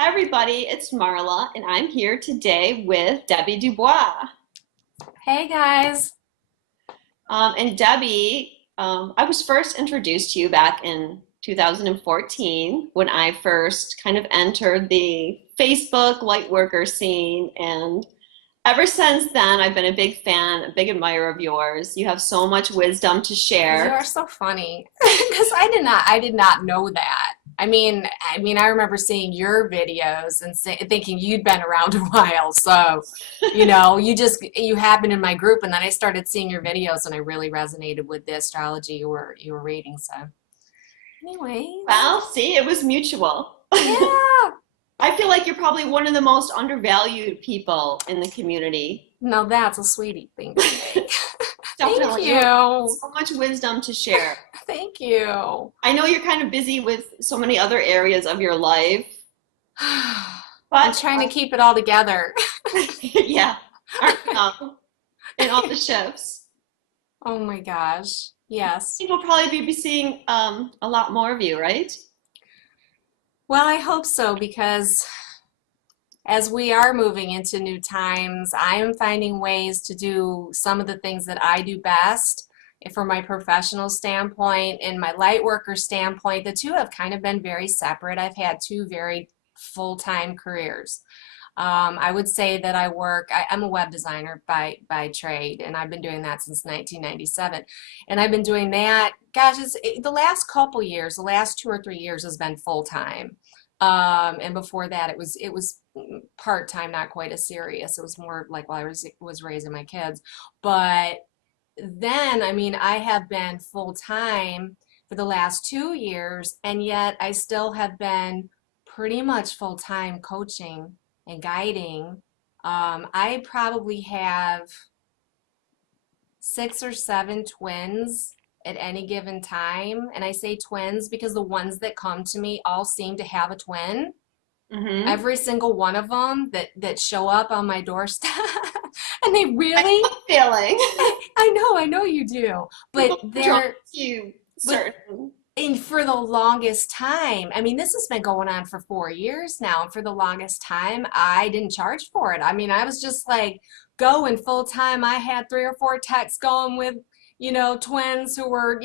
Hi, everybody. It's Marla, and I'm here today with Debbie DuBois. Hey guys. And Debbie, I was first introduced to you back in 2014 when I first kind of entered the Facebook Lightworker scene. And ever since then, I've been a big fan, a big admirer of yours. You have so much wisdom to You share. are so funny because I did not know that. I remember seeing your videos and thinking you'd been around a while. So, you happened in my group, and then I started seeing your videos, and I really resonated with the astrology you were reading. So, anyways, Well, see, it was mutual. yeah. I feel like you're probably one of the most undervalued people in the community. No, that's a sweetie thing to say. Thank Definitely. You have you. so much wisdom to share. Thank you. I know you're kind of busy with so many other areas of your life, I'm but trying to keep it all together. yeah, aren't enough in all the shifts. Oh my gosh. I Yes. think we'll probably be seeing a lot more of you, right? Well, I hope so because as we are moving into new times, I am finding ways to do some of the things that I do best from my professional standpoint and my light worker standpoint. The two have kind of been very separate. I've had two very full-time careers. I would say that I'm a web designer by trade, and I've been doing that since 1997. And I've been doing that, gosh, the last couple years, the last 2 or 3 years has been full time. And before that, it was part time, not quite as serious. It was more like while I was raising my kids. But then, I have been full time for the last 2 years, and yet I still have been pretty much full time coaching and guiding. I probably have 6 or 7 twins at any given time. And I say twins because the ones that come to me all seem to have a twin. Mm-hmm. Every single one of them that show up on my doorstep. And they I really, have a feeling I know you do. But people are drawn they're, to you but certain. and for the longest time, this has been going on for 4 years now. And for the longest time, I didn't charge for it. I was just like going full time. I had 3 or 4 texts going with, twins who were,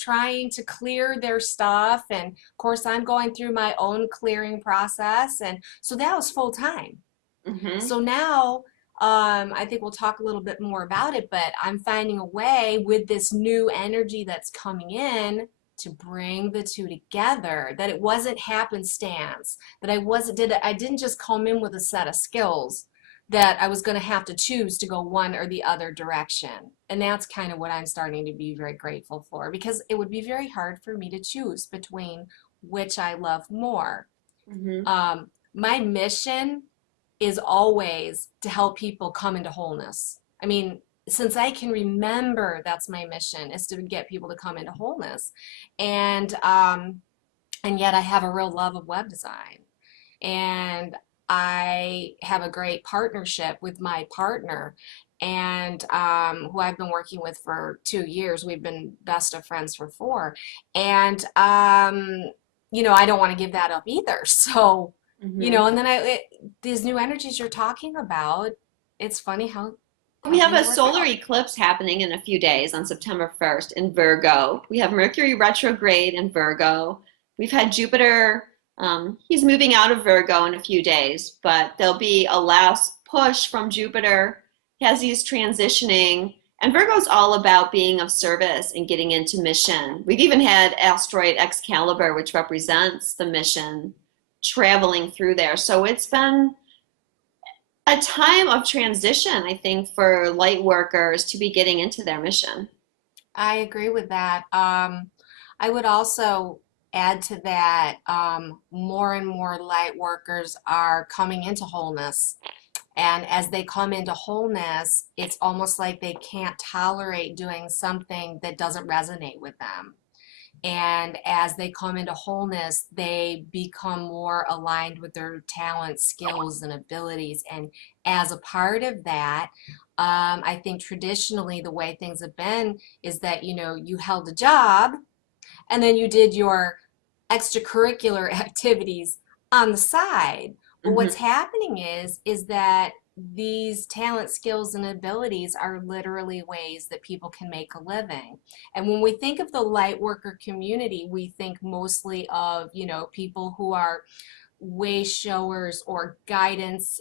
trying to clear their stuff. And of course, I'm going through my own clearing process. And so that was full time. Mm-hmm. So now, I think we'll talk a little bit more about it, but I'm finding a way with this new energy that's coming in to bring the two together, that it wasn't happenstance, that I didn't just come in with a set of skills, that I was going to have to choose to go one or the other direction. And that's kind of what I'm starting to be very grateful for, because it would be very hard for me to choose between which I love more. Mm-hmm. My mission is always to help people come into wholeness. Since I can remember, that's my mission, is to get people to come into wholeness. And and yet I have a real love of web design. And I have a great partnership with my partner, and who I've been working with for 2 years. We've been best of friends for four. And I don't want to give that up either. So, Mm-hmm. and then these new energies you're talking about, it's funny how We have things a work solar out. eclipse happening in a few days on September 1st in Virgo. We have Mercury retrograde in Virgo. We've had Jupiter, he's moving out of Virgo in a few days, but there'll be a last push from Jupiter as he's transitioning. And Virgo's all about being of service and getting into mission. We've even had asteroid Excalibur, which represents the mission, traveling through there. So it's been a time of transition, I think, for light workers to be getting into their mission. I agree with that. I would also add to that, more and more light workers are coming into wholeness. And as they come into wholeness, it's almost like they can't tolerate doing something that doesn't resonate with them. And as they come into wholeness, they become more aligned with their talents, skills, and abilities. And as a part of that, I think traditionally the way things have been is that, you held a job and then you did your extracurricular activities on the side. But Hmm. what's happening is that these talent, skills, and abilities are literally ways that people can make a living. And when we think of the light worker community, we think mostly of, people who are way showers or guidance,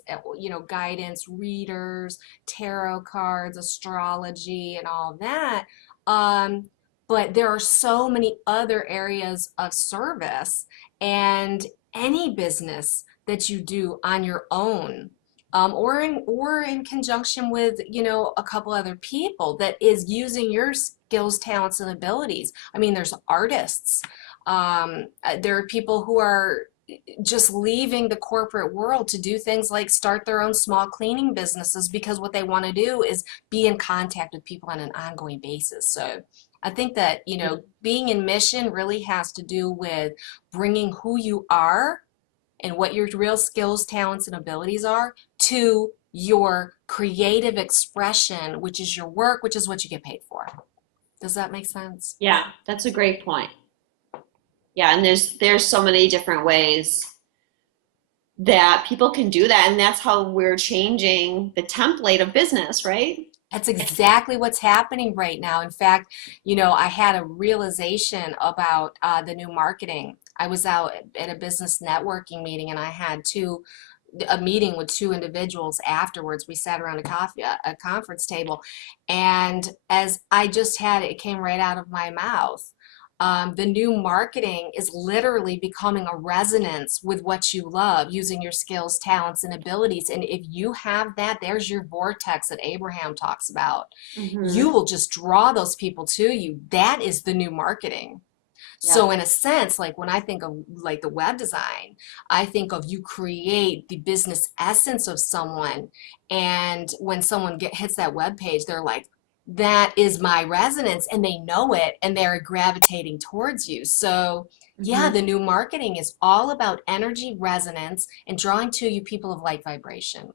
guidance readers, tarot cards, astrology, and all that. Um, but there are so many other areas of service, and any business that you do on your own, or in conjunction with, a couple other people that is using your skills, talents, and abilities. I mean, there's artists. There are people who are just leaving the corporate world to do things like start their own small cleaning businesses because what they want to do is be in contact with people on an ongoing basis. So I think that, being in mission really has to do with bringing who you are and what your real skills, talents, and abilities are to your creative expression, which is your work, which is what you get paid for. Does that make sense? Yeah, that's a great point. Yeah, and there's so many different ways that people can do that, and that's how we're changing the template of business, right? That's exactly what's happening right now. In fact, I had a realization about the new marketing. I was out at a business networking meeting, and I had a meeting with two individuals afterwards. We sat around a conference table, and as I just had it, it came right out of my mouth. The new marketing is literally becoming a resonance with what you love, using your skills, talents, and abilities. And if you have that, there's your vortex that Abraham talks about. Hmm. You will just draw those people to you. That is the new marketing. Yeah. So in a sense, like when I think of like the web design, I think of you create the business essence of someone. And when someone hits that web page, they're like, that is my resonance, and they know it, and they're gravitating towards you. So yeah, Hmm. the new marketing is all about energy resonance and drawing to you people of like vibration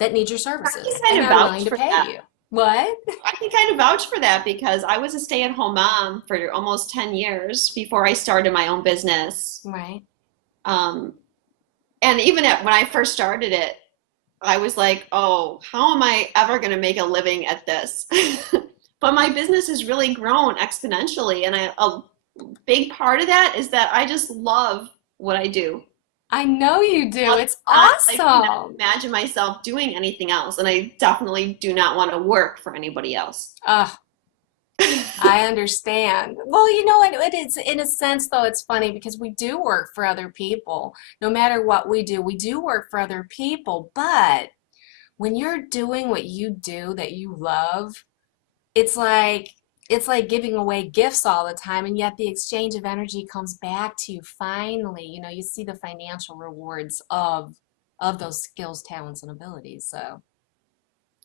that need your I can services and kind of are willing vouch to for pay that. you. What? I can kind of vouch for that because I was a stay-at-home mom for almost 10 years before I started my own business. Right. Um, and even when I first started it, I was like, oh, how am I ever going to make a living at this? But my business has really grown exponentially. And a big part of that is that I just love what I do. I know you do. It's I cannot awesome. imagine myself doing anything else. And I definitely do not want to work for anybody else. I understand. Well, it is in a sense though, it's funny because we do work for other people. No matter what we do work for other people. But when you're doing what you do that you love, it's like it's like giving away gifts all the time, and yet the exchange of energy comes back to you finally. You see the financial rewards of those skills, talents, and abilities. So,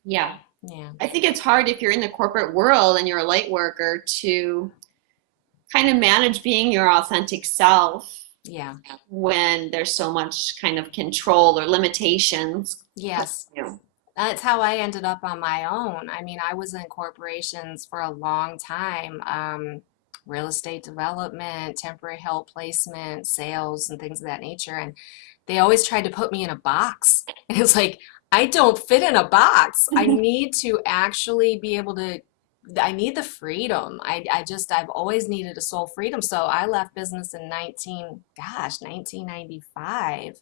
Yeah. yeah. I think it's hard if you're in the corporate world and you're a light worker to kind of manage being your authentic self Yeah. when there's so much kind of control or limitations. Yes. You know. That's how I ended up on my own. I mean, I was in corporations for a long time, real estate development, temporary help placement, sales, and things of that nature. And they always tried to put me in a box. And it's like, I don't fit in a box. I need to actually be able to, I need the freedom. I've always needed a soul freedom. So I left business in 1995,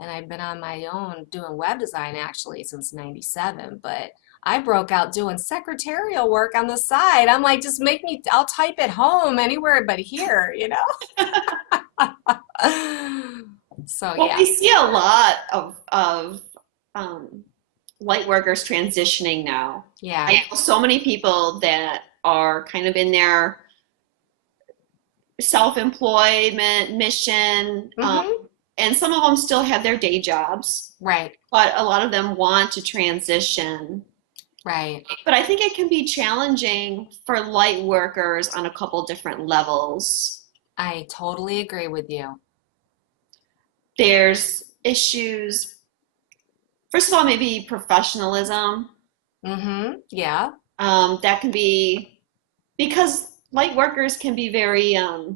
and I've been on my own doing web design actually since 97. But I broke out doing secretarial work on the side. I'm like, just make me, I'll type at home anywhere but here. So Well, yeah, we see a lot of um, light workers transitioning now. yeah. I know so many people that are kind of in their self-employment mission, Mm-hmm. and some of them still have their day jobs, Right, but a lot of them want to transition. right. But I think it can be challenging for light workers on a couple different levels. I totally agree with you. There's issues, first of all, maybe professionalism. Mm-hmm. Yeah. That can be because light workers can be very, I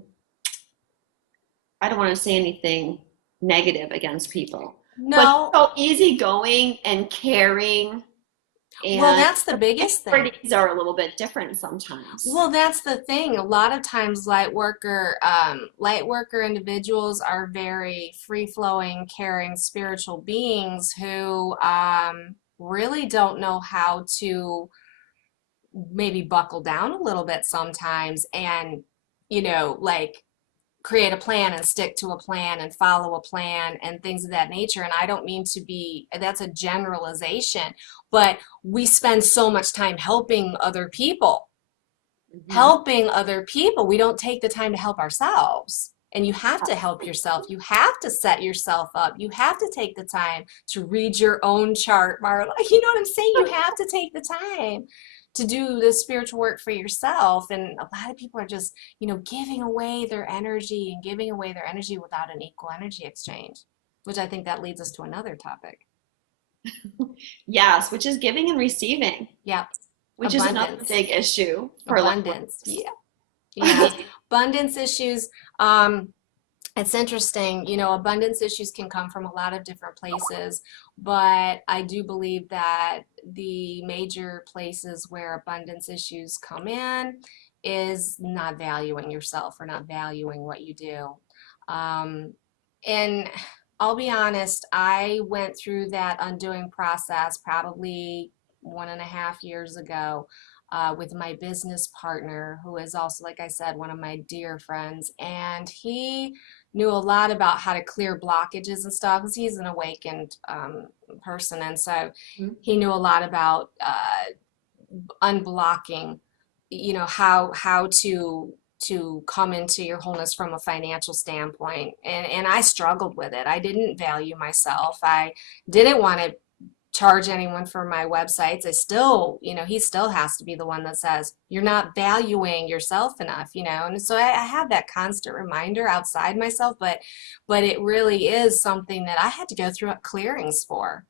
don't want to say anything negative against people. But No. so easygoing and caring, Well, and that's the biggest thing. priorities are a little bit different sometimes. Well, that's the thing. A lot of times, light worker individuals are very free-flowing, caring, spiritual beings who really don't know how to maybe buckle down a little bit sometimes and, like create a plan and stick to a plan and follow a plan and things of that nature. And I don't mean to be, that's a generalization, but we spend so much time helping other people. Mhm. We don't take the time to help ourselves. And you have to help yourself. You have to set yourself up. You have to take the time to read your own chart, Marla. You know what I'm saying? You have to take the time to do the spiritual work for yourself. And a lot of people are just, giving away their energy and giving away their energy without an equal energy exchange, which I think that leads us to another topic. Yes, which is giving and receiving, Yeah, which is another abundance. big issue for Abundance. Lightworkers. Yeah, abundance issues. It's interesting, abundance issues can come from a lot of different places, but I do believe that the major places where abundance issues come in is not valuing yourself or not valuing what you do. And I'll be honest, I went through that undoing process probably 1.5 years ago with my business partner, who is also, like I said, one of my dear friends. And he knew a lot about how to clear blockages and stuff because he's an awakened person. And so Mhm. he knew a lot about unblocking, how to come into your wholeness from a financial standpoint. And I struggled with it. I didn't value myself. I didn't want to charge anyone for my websites. I still, he still has to be the one that says, you're not valuing yourself enough, and so I have that constant reminder outside myself, but it really is something that I had to go through clearings for.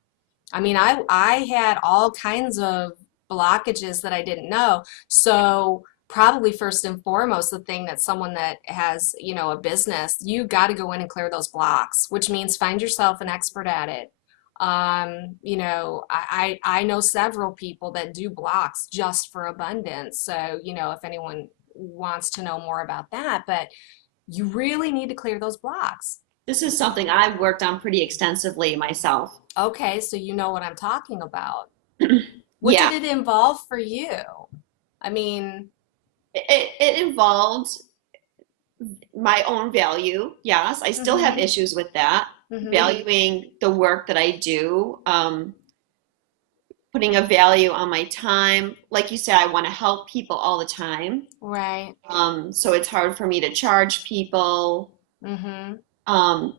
I mean, I had all kinds of blockages that I didn't know. So probably first and foremost, the thing that someone that has, a business, you got to go in and clear those blocks, which means find yourself an expert at it. I know several people that do blocks just for abundance. So, if anyone wants to know more about that, but you really need to clear those blocks. This is something I've worked on pretty extensively myself. Okay, so you know what I'm talking about. What Yeah, did it involve for you? I mean, it involved my own value. Yes, I still have mm-hmm, issues with that. mm-hmm, Valuing the work that I do, putting a value on my time. Like you said, I want to help people all the time. right, So it's hard for me to charge people. mm-hmm, Um,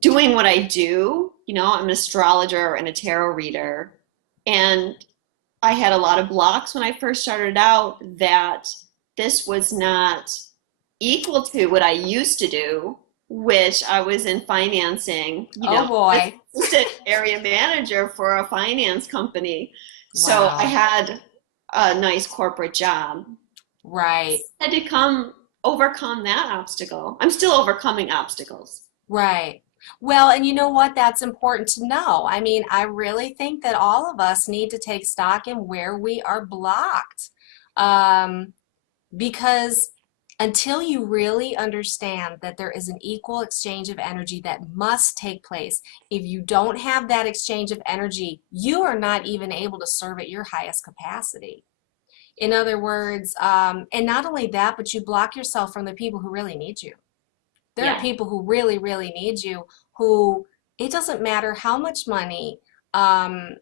Doing what I do, I'm an astrologer and a tarot reader. And I had a lot of blocks when I first started out that this was not equal to what I used to do, which I was in financing, oh boy, assistant area manager for a finance company. So I wow, had a nice corporate job. right. I had to overcome that obstacle. I'm still overcoming obstacles. Right. Well, and you know what? That's important to know. I mean, I really think that all of us need to take stock in where we are blocked. Um, because until you really understand that there is an equal exchange of energy that must take place, if you don't have that exchange of energy, you are not even able to serve at your highest capacity. In other words, and not only that, but you block yourself from the people who really need you. There are Yeah. people who really, really need you, who it doesn't matter how much money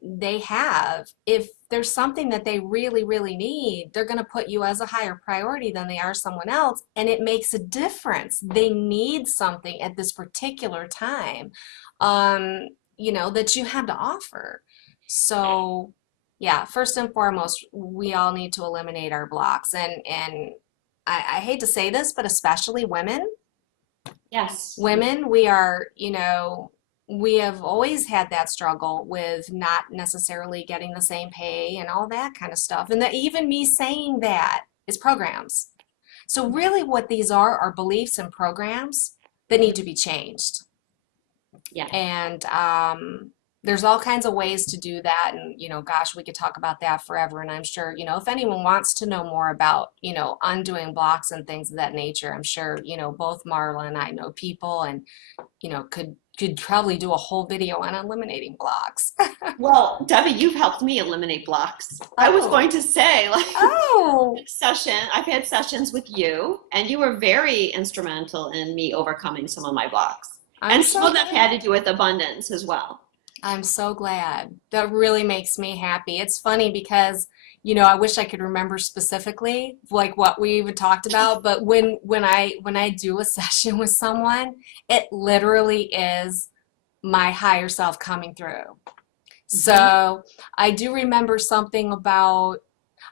they have. If there's something that they really, really need, they're going to put you as a higher priority than they are someone else. And it makes a difference. They need something at this particular time, that you have to offer. So, yeah, first and foremost, we all need to eliminate our blocks. And I hate to say this, but especially women. Yes. Women, we are, we have always had that struggle with not necessarily getting the same pay and all that kind of stuff. And that even me saying that is programs. So really what these are beliefs and programs that need to be changed. Yeah. And there's all kinds of ways to do that. And, gosh, we could talk about that forever. And I'm sure, if anyone wants to know more about, undoing blocks and things of that nature, I'm sure, both Marla and I know people and, could probably do a whole video on eliminating blocks. Well, Debbie, you've helped me eliminate blocks. I was going to say, like, Oh, I've had sessions with you, and you were very instrumental in me overcoming some of my blocks. And some of that had to do with abundance as well. I'm so glad. That really makes me happy. It's funny because, I wish I could remember specifically like what we even talked about, but when I do a session with someone, it literally is my higher self coming through. So I do remember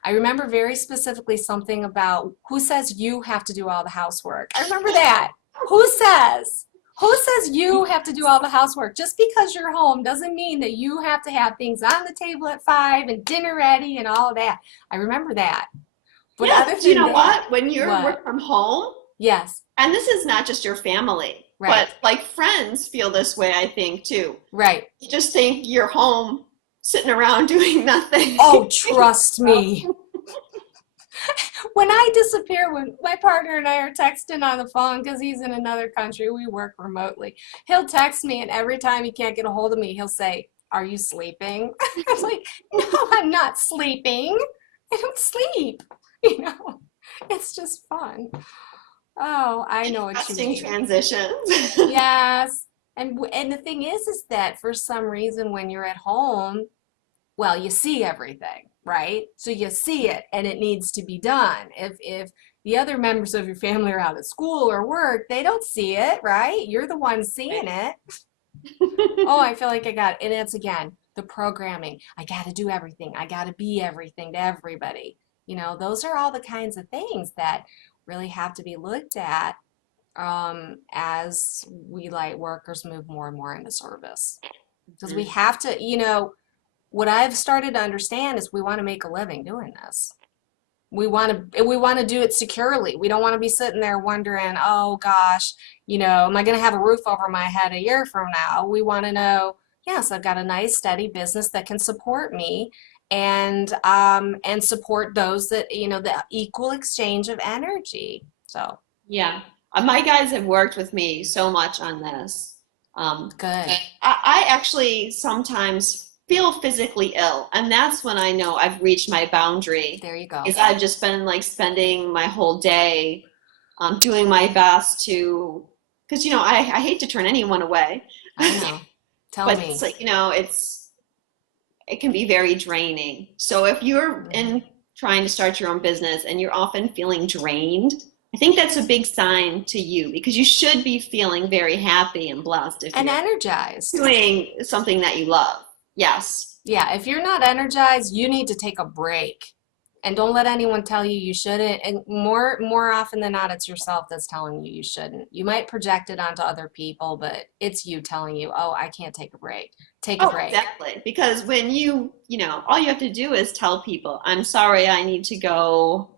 I remember very specifically something about who says you have to do all the housework. I remember that. Who says? Who says you have to do all the housework? Just because you're home doesn't mean that you have to have things on the table at 5 and dinner ready and all that. I remember that. But yeah, you know what? When you're work from home, yes. And this is not just your family, right. But like friends feel this way, I think, too. Right. You just think you're home sitting around doing nothing. Oh, trust me. When I disappear, when my partner and I are texting on the phone because he's in another country, we work remotely. He'll text me, and every time he can't get a hold of me, he'll say, "Are you sleeping?" I'm like, "No, I'm not sleeping. I don't sleep." It's just fun. Oh, I know what you mean. Transitions. Yes, and the thing is that for some reason when you're at home, well, you see everything. Right? So you see it and it needs to be done. If the other members of your family are out at school or work, they don't see it, right? You're the one seeing it. Oh, I feel like I got it. And it's again, the programming. I got to do everything. I got to be everything to everybody. Those are all the kinds of things that really have to be looked at as we light workers move more and more into service. Because we have to, what I've started to understand is we want to make a living doing this. We want to do it securely. We don't want to be sitting there wondering, oh gosh, am I going to have a roof over my head a year from now? We want to know, yes, I've got a nice steady business that can support me and support those that, the equal exchange of energy. So yeah, my guys have worked with me so much on this. Good. I actually sometimes feel physically ill, and that's when I know I've reached my boundary. There you go. Is I've just been like spending my whole day doing my best to, because I hate to turn anyone away. I know. Tell but me. It's like it can be very draining. So if you're trying to start your own business and you're often feeling drained, I think that's a big sign to you, because you should be feeling very happy and blessed if and you're energized doing something that you love. Yes. Yeah, if you're not energized, you need to take a break. And don't let anyone tell you you shouldn't. And more often than not, it's yourself that's telling you shouldn't. You might project it onto other people, but it's you telling you, oh, I can't take a break. Take a break. Exactly. Because when all you have to do is tell people, I'm sorry, I need to go,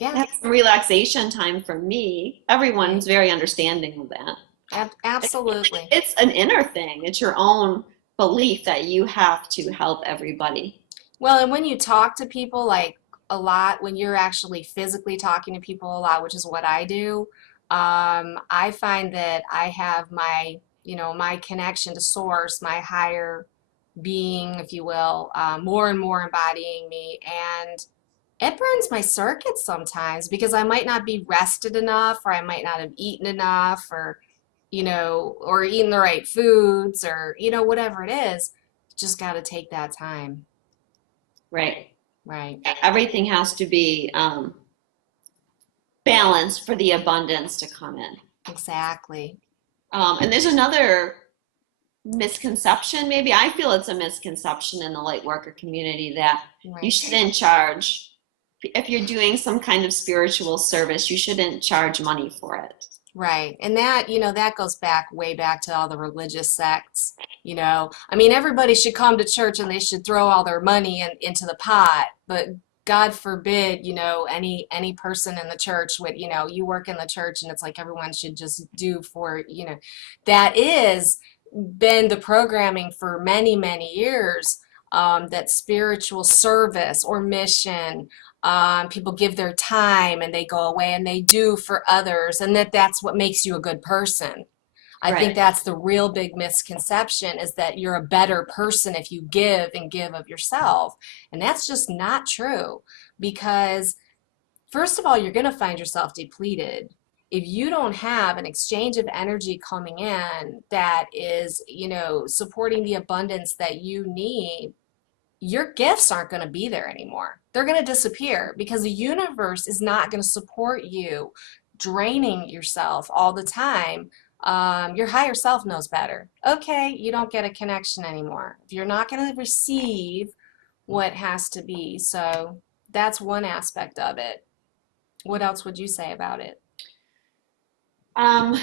have some relaxation time for me. Everyone's very understanding of that. Absolutely. It's an inner thing. It's your own belief that you have to help everybody. Well, and when you talk to people like a lot, when you're actually physically talking to people a lot, which is what I do, I find that I have my, my connection to source, my higher being, if you will, more and more embodying me. And it burns my circuits sometimes because I might not be rested enough, or I might not have eaten enough, or eating the right foods, or, whatever it is. Just got to take that time. Right. Right. Everything has to be balanced for the abundance to come in. Exactly. And there's another misconception, maybe I feel it's a misconception in the Lightworker community, that you shouldn't charge. If you're doing some kind of spiritual service, you shouldn't charge money for it. Right. And that, that goes way back to all the religious sects. Everybody should come to church and they should throw all their money into the pot. But God forbid, any person in the church would, you work in the church and it's like everyone should just do for, that is been the programming for many, many years, that spiritual service or mission, people give their time and they go away and they do for others, and that's what makes you a good person. I think Right. that's the real big misconception, is that you're a better person if you give and give of yourself. And that's just not true, because first of all, you're going to find yourself depleted. If you don't have an exchange of energy coming in that is, supporting the abundance that you need, your gifts aren't going to be there anymore. They're going to disappear, because the universe is not going to support you draining yourself all the time. Your higher self knows better. Okay, you don't get a connection anymore if you're not going to receive what has to be. So that's one aspect of it. What else would you say about it? Um,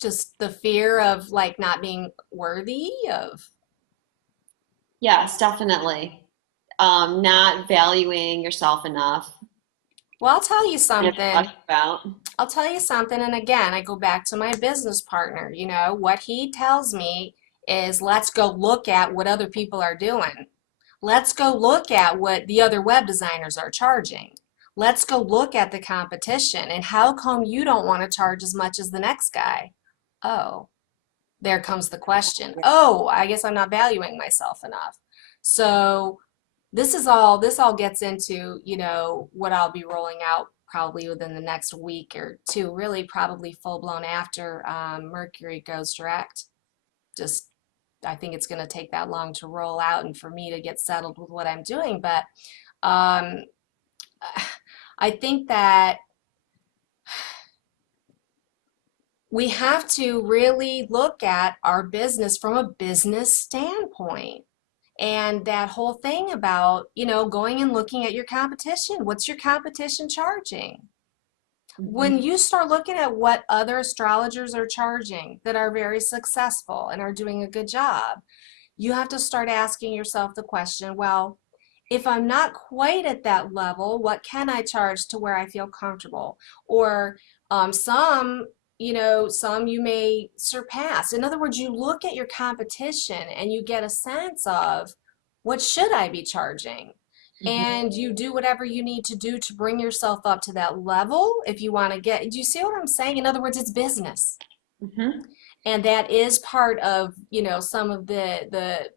Just the fear of like not being worthy of. yes, definitely. Not valuing yourself enough. Well, I'll tell you Kind of something. talking about. I'll tell you something, and again, I go back to my business partner. What he tells me is, let's go look at what other people are doing. Let's go look at what the other web designers are charging. Let's go look at the competition, and how come you don't want to charge as much as the next guy? Oh, there comes the question. Oh, I guess I'm not valuing myself enough. So this all gets into, what I'll be rolling out probably within the next week or two, really probably full blown after Mercury goes direct. Just, I think it's going to take that long to roll out and for me to get settled with what I'm doing. But um, I think that we have to really look at our business from a business standpoint. And that whole thing about, going and looking at your competition. What's your competition charging? When Mhm. you start looking at what other astrologers are charging that are very successful and are doing a good job, you have to start asking yourself the question, well, if I'm not quite at that level, what can I charge to where I feel comfortable? Or some you may surpass. In other words, you look at your competition and you get a sense of, what should I be charging? Mhm. And you do whatever you need to do to bring yourself up to that level if you want to get, do you see what I'm saying? In other words, it's business. Mhm. And that is part of, some of the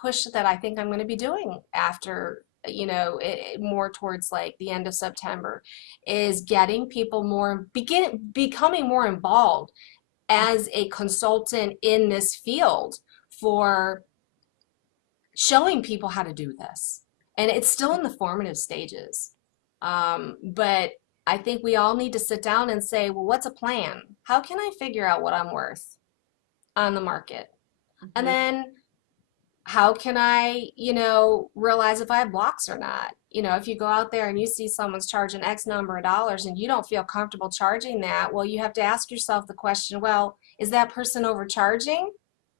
push that I think I'm going to be doing after, more towards like the end of September, is getting people becoming more involved as a consultant in this field, for showing people how to do this. And it's still in the formative stages. But I think we all need to sit down and say, well, what's a plan? How can I figure out what I'm worth on the market? And Mhm. then how can I, realize if I have blocks or not? If you go out there and you see someone's charging X number of dollars and you don't feel comfortable charging that, well, you have to ask yourself the question, well, is that person overcharging?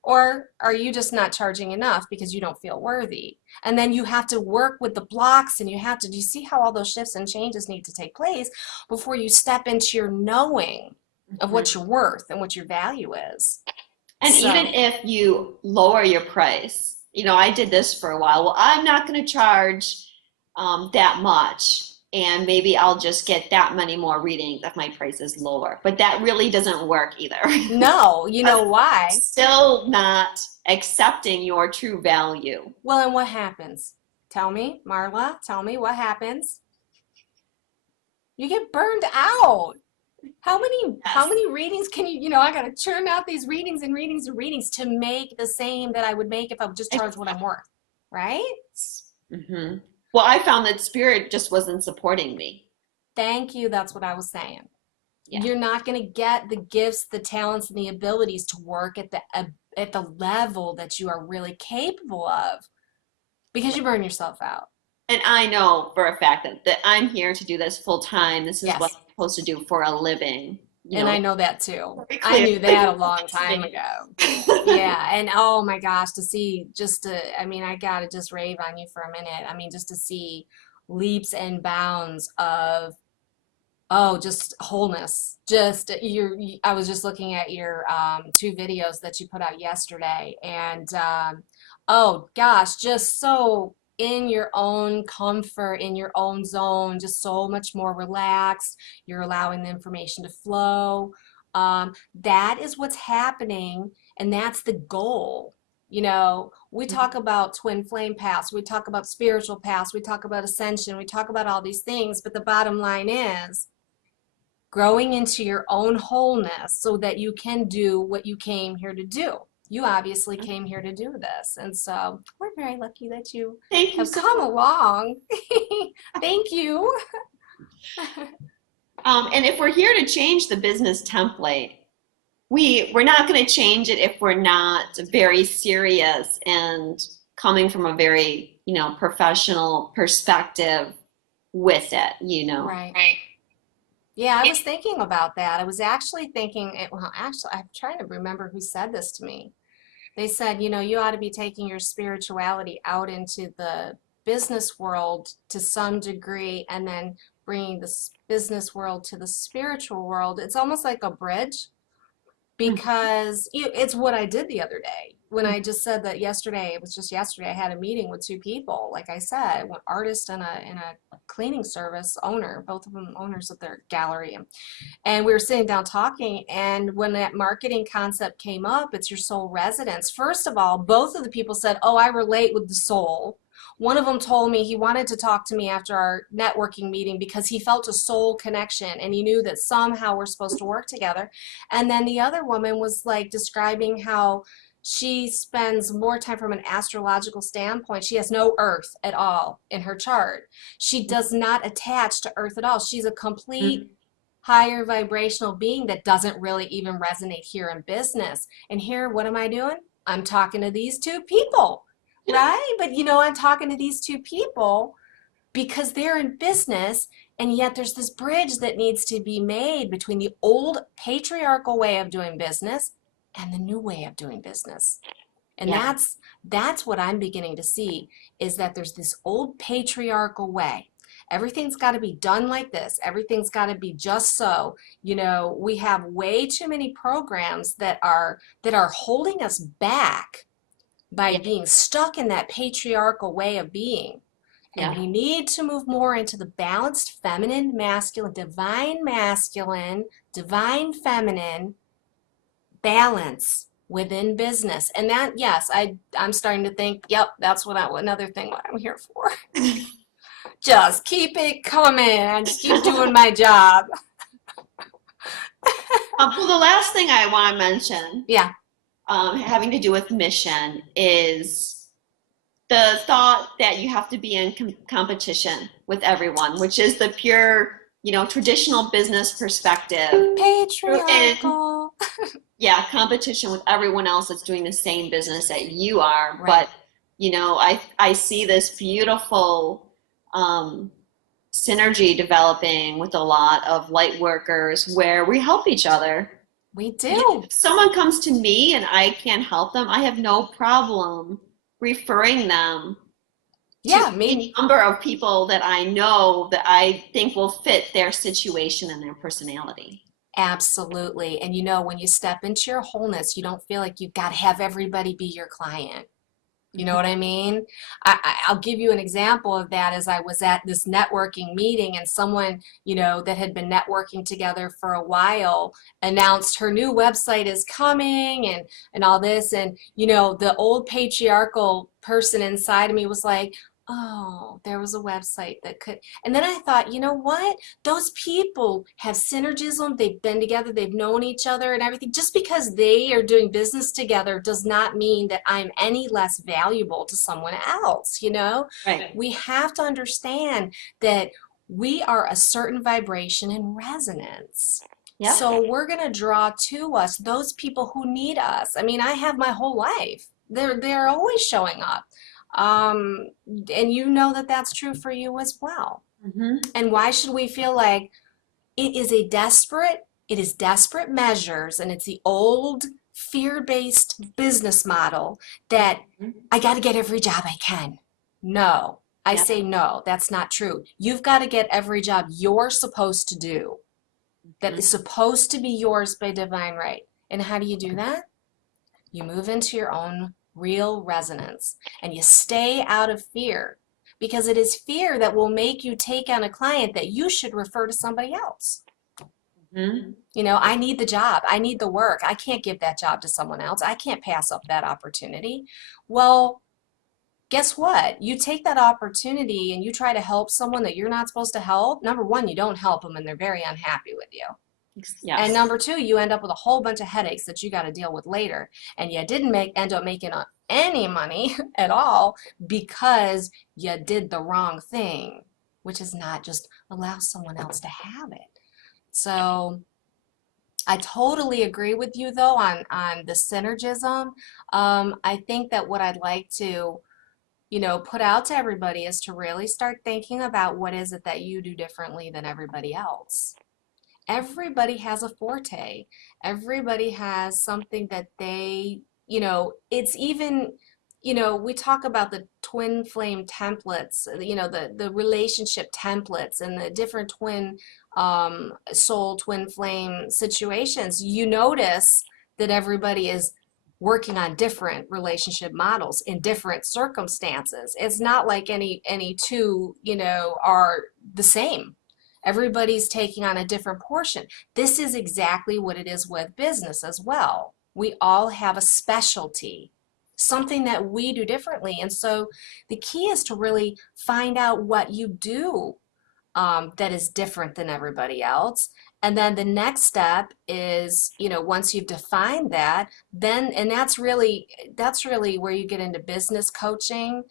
Or are you just not charging enough because you don't feel worthy? And then you have to work with the blocks, and do you see how all those shifts and changes need to take place before you step into your knowing of what Mhm. you're worth and what your value is? And even So, if you lower your price, I did this for a while. Well, I'm not going to charge that much, and maybe I'll just get that many more readings if my price is lower. But that really doesn't work either. no, you Because know why? still not accepting your true value. Well, and what happens? Tell me, Marla, tell me what happens. You get burned out. How Yes. many readings can I gotta churn out these readings and readings and readings to make the same that I would make if I would just charge what I'm worth, right? Hmm. Well, I found that spirit just wasn't supporting me. Thank you. That's what I was saying. Yeah. You're not gonna get the gifts, the talents, and the abilities to work at the level that you are really capable of, because you burn yourself out. And I know for a fact that I'm here to do this full time. This is what Yes. I'm supposed to do for a living. you And I know, know that too. very I clear. knew that a long time ago. Yeah, and oh my gosh, I mean, I gotta just rave on you for a minute. I mean, just to see leaps and bounds of, oh, just wholeness. I was just looking at your two videos that you put out yesterday, and oh gosh, just so in your own comfort, in your own zone, just so much more relaxed. You're allowing the information to flow. That is what's happening, and that's the goal. You know, we talk about twin flame paths, we talk about spiritual paths, we talk about ascension, we talk about all these things, but the bottom line is growing into your own wholeness so that you can do what you came here to do. You obviously came here to do this. And so we're very lucky that you Thank you have so come much. along. Thank you. And if we're here to change the business template, we're not going to change it if we're not very serious and coming from a very, professional perspective with it, Right. Right. Yeah, I was thinking about that. I was actually thinking, well, actually, I'm trying to remember who said this to me. They said, you ought to be taking your spirituality out into the business world to some degree and then bringing the business world to the spiritual world. It's almost like a bridge because it's what I did the other day when I just said that yesterday. It was just yesterday. I had a meeting with two people, like I said, one artist and a cleaning service owner, both of them owners of their gallery. And we were sitting down talking, and when that marketing concept came up, it's your soul residence. First of all, both of the people said, oh, I relate with the soul. One of them told me he wanted to talk to me after our networking meeting because he felt a soul connection and he knew that somehow we're supposed to work together. And then the other woman was like describing how she spends more time from an astrological standpoint. She has no earth at all in her chart. She does not attach to earth at all. She's a complete higher vibrational being that doesn't really even resonate here in business. And here, what am I doing? I'm talking to these two people, right? But I'm talking to these two people because they're in business, and yet there's this bridge that needs to be made between the old patriarchal way of doing business and the new way of doing business. And Yeah. that's what I'm beginning to see, is that there's this old patriarchal way. Everything's got to be done like this. Everything's got to be just so. We have way too many programs that are holding us back by Yeah. being stuck in that patriarchal way of being. And Yeah. we need to move more into the balanced feminine, masculine, divine feminine balance within business. And that, yes, I'm starting to think, yep, that's another thing what I'm here for. Just keep it coming and just keep doing my job. Well, the last thing I want to mention, Yeah. having to do with mission, is the thought that you have to be in competition with everyone, which is the pure, traditional business perspective. Patriarchal. Yeah, competition with everyone else that's doing the same business that you are. Right. But, I see this beautiful synergy developing with a lot of light workers where we help each other. We do. If someone comes to me and I can't help them, I have no problem referring them Yeah, to me. any number of people that I know that I think will fit their situation and their personality. Absolutely. And when you step into your wholeness, you don't feel like you've got to have everybody be your client. You know what I mean? I'll give you an example of that. As I was at this networking meeting, and someone, that had been networking together for a while announced her new website is coming and all this. And, the old patriarchal person inside of me was like, oh, there was a website that could. And then I thought, you know what? Those people have synergism. They've been together. They've known each other and everything. Just because they are doing business together does not mean that I'm any less valuable to someone else, Right. We have to understand that we are a certain vibration and resonance. Yeah. So we're going to draw to us those people who need us. I mean, I have my whole life. They're always showing up. And that's true for you as well. Mm-hmm. And why should we feel like it is a desperate It is desperate measures, and it's the old fear-based business model that I got to get every job I can. No, I Yeah. say no, that's not true. You've got to get every job you're supposed to do, that is supposed to be yours by divine right. And how do you do that? You move into your own real resonance and you stay out of fear, because it is fear that will make you take on a client that you should refer to somebody else. You know, I need the job. I need the work. I can't give that job to someone else. I can't pass up that opportunity. Well, guess what? You take that opportunity and you try to help someone that you're not supposed to help. Number one, you don't help them and they're very unhappy with you. Yes. And number two, you end up with a whole bunch of headaches that you got to deal with later. And you didn't end up making any money at all because you did the wrong thing, which is not just allow someone else to have it. So I totally agree with you though on the synergism. I think that what I'd like to, you know, put out to everybody is to really start thinking about what is it that you do differently than everybody else. Everybody has a forte. Everybody has something that they, you know, it's even, you know, we talk about the twin flame templates, you know, the relationship templates and the different twin soul twin flame situations. You notice that everybody is working on different relationship models in different circumstances. It's not like any two, you know, are the same. Everybody's taking on a different portion. This is exactly what it is with business as well. We all have a specialty, something that we do differently. And so the key is to really find out what you do that is different than everybody else. And then the next step is, you know, once you've defined that, then, and that's really where you get into business coaching.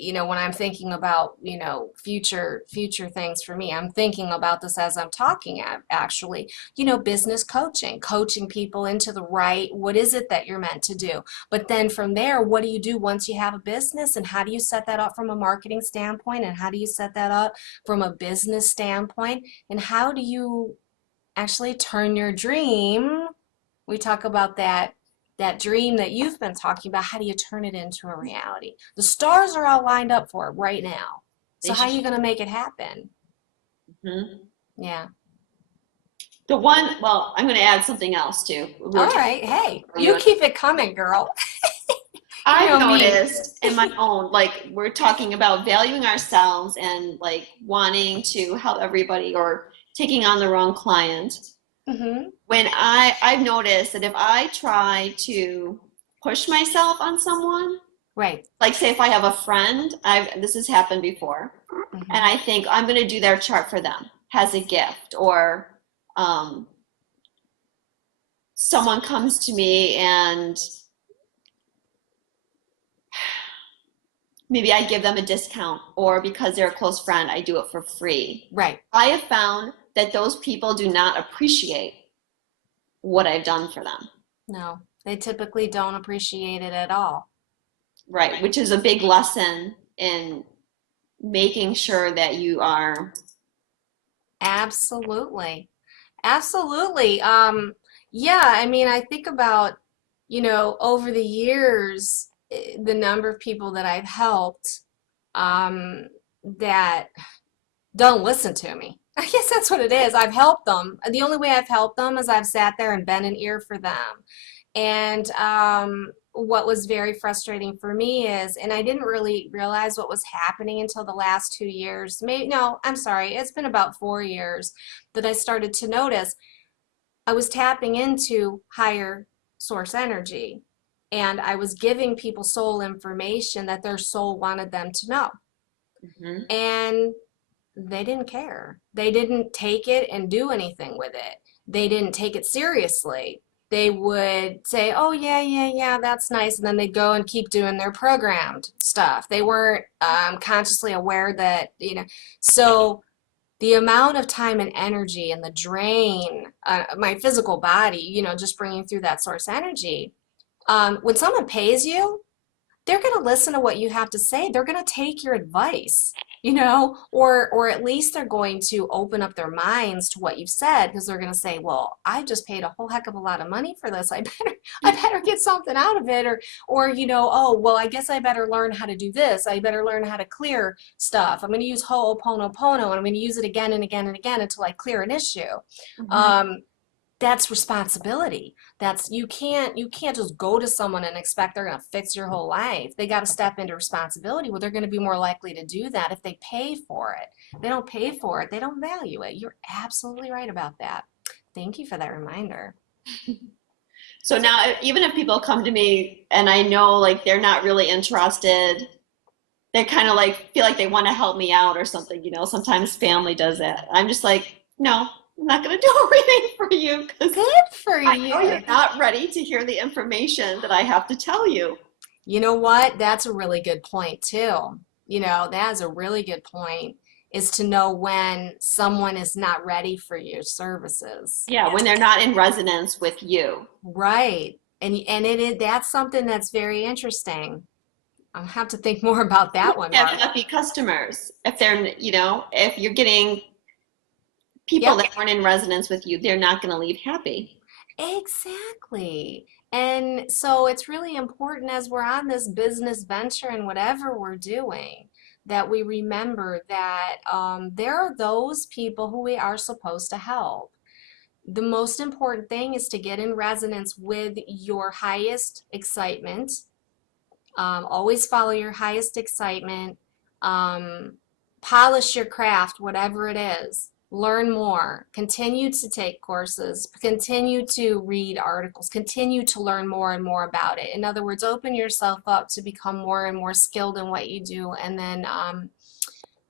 You know, when I'm thinking about, you know, future things for me, I'm thinking about this as I'm talking actually, you know, business coaching, coaching people into the right, what is it that you're meant to do? But then from there, what do you do once you have a business, and how do you set that up from a marketing standpoint, and how do you set that up from a business standpoint, and how do you actually turn your dream, we talk about that dream that you've been talking about, how do you turn it into a reality? The stars are all lined up for it right now. So how are you going to make it happen? Yeah. The one, well, I'm going to add something else too. All right. Hey, you keep it coming, girl. I've noticed in my own, like we're talking about valuing ourselves and like wanting to help everybody or taking on the wrong client. When I've noticed that if I try to push myself on someone, right, like say if I have a friend, this has happened before, and I think I'm going to do their chart for them as a gift, or someone comes to me and maybe I give them a discount, or because they're a close friend, I do it for free. Right. I have found that those people do not appreciate what I've done for them. No, they typically don't appreciate it at all. Right, which is a big lesson in making sure that you are. Absolutely. Absolutely. Yeah, I mean, I think about, you know, over the years, the number of people that I've helped that don't listen to me. I guess that's what it is. I've helped them. The only way I've helped them is I've sat there and been an ear for them. And what was very frustrating for me is, and I didn't really realize what was happening until the last 2 years. No, I'm sorry. It's been about 4 years that I started to notice I was tapping into higher source energy, and I was giving people soul information that their soul wanted them to know. And they didn't care. They didn't take it and do anything with it. They didn't take it seriously. They would say, oh, yeah, that's nice. And then they'd go and keep doing their programmed stuff. They weren't consciously aware that, you know, so the amount of time and energy and the drain, my physical body, you know, just bringing through that source energy. When someone pays you, they're going to listen to what you have to say. They're going to take your advice, you know, or at least they're going to open up their minds to what you've said, because they're going to say, well, I just paid a whole heck of a lot of money for this. I better get something out of it. Or, you know, oh, well, I guess I better learn how to do this. I better learn how to clear stuff. I'm going to use Ho'oponopono, and I'm going to use it again and again and again until I clear an issue. Mhm. That's responsibility. That's you can't just go to someone and expect they're going to fix your whole life. They got to step into responsibility. Well, they're going to be more likely to do that if they pay for it. If they don't pay for it, they don't value it. You're absolutely right about that. Thank you for that reminder. So now, even if people come to me and I know like they're not really interested, they kind of like feel like they want to help me out or something, you know, sometimes family does that. I'm just like, no, I'm not going to do a reading for you because Good for I know you. you're not ready to hear the information that I have to tell you. You know what? That's a really good point too. You know, that is a really good point, is to know when someone is not ready for your services. Yeah, when they're not in resonance with you. Right. And that's something that's very interesting. I'll have to think more about You that one, have Marla. happy customers. If they're, you know, if you're getting people Yep, that aren't in resonance with you, they're not going to leave happy. exactly. And so it's really important as we're on this business venture and whatever we're doing, that we remember that there are those people who we are supposed to help. The most important thing is to get in resonance with your highest excitement. Always follow your highest excitement. Um, Polish your craft, whatever it is. Learn more. Continue to take courses. Continue to read articles. Continue to learn more and more about it. In other words, open yourself up to become more and more skilled in what you do, and then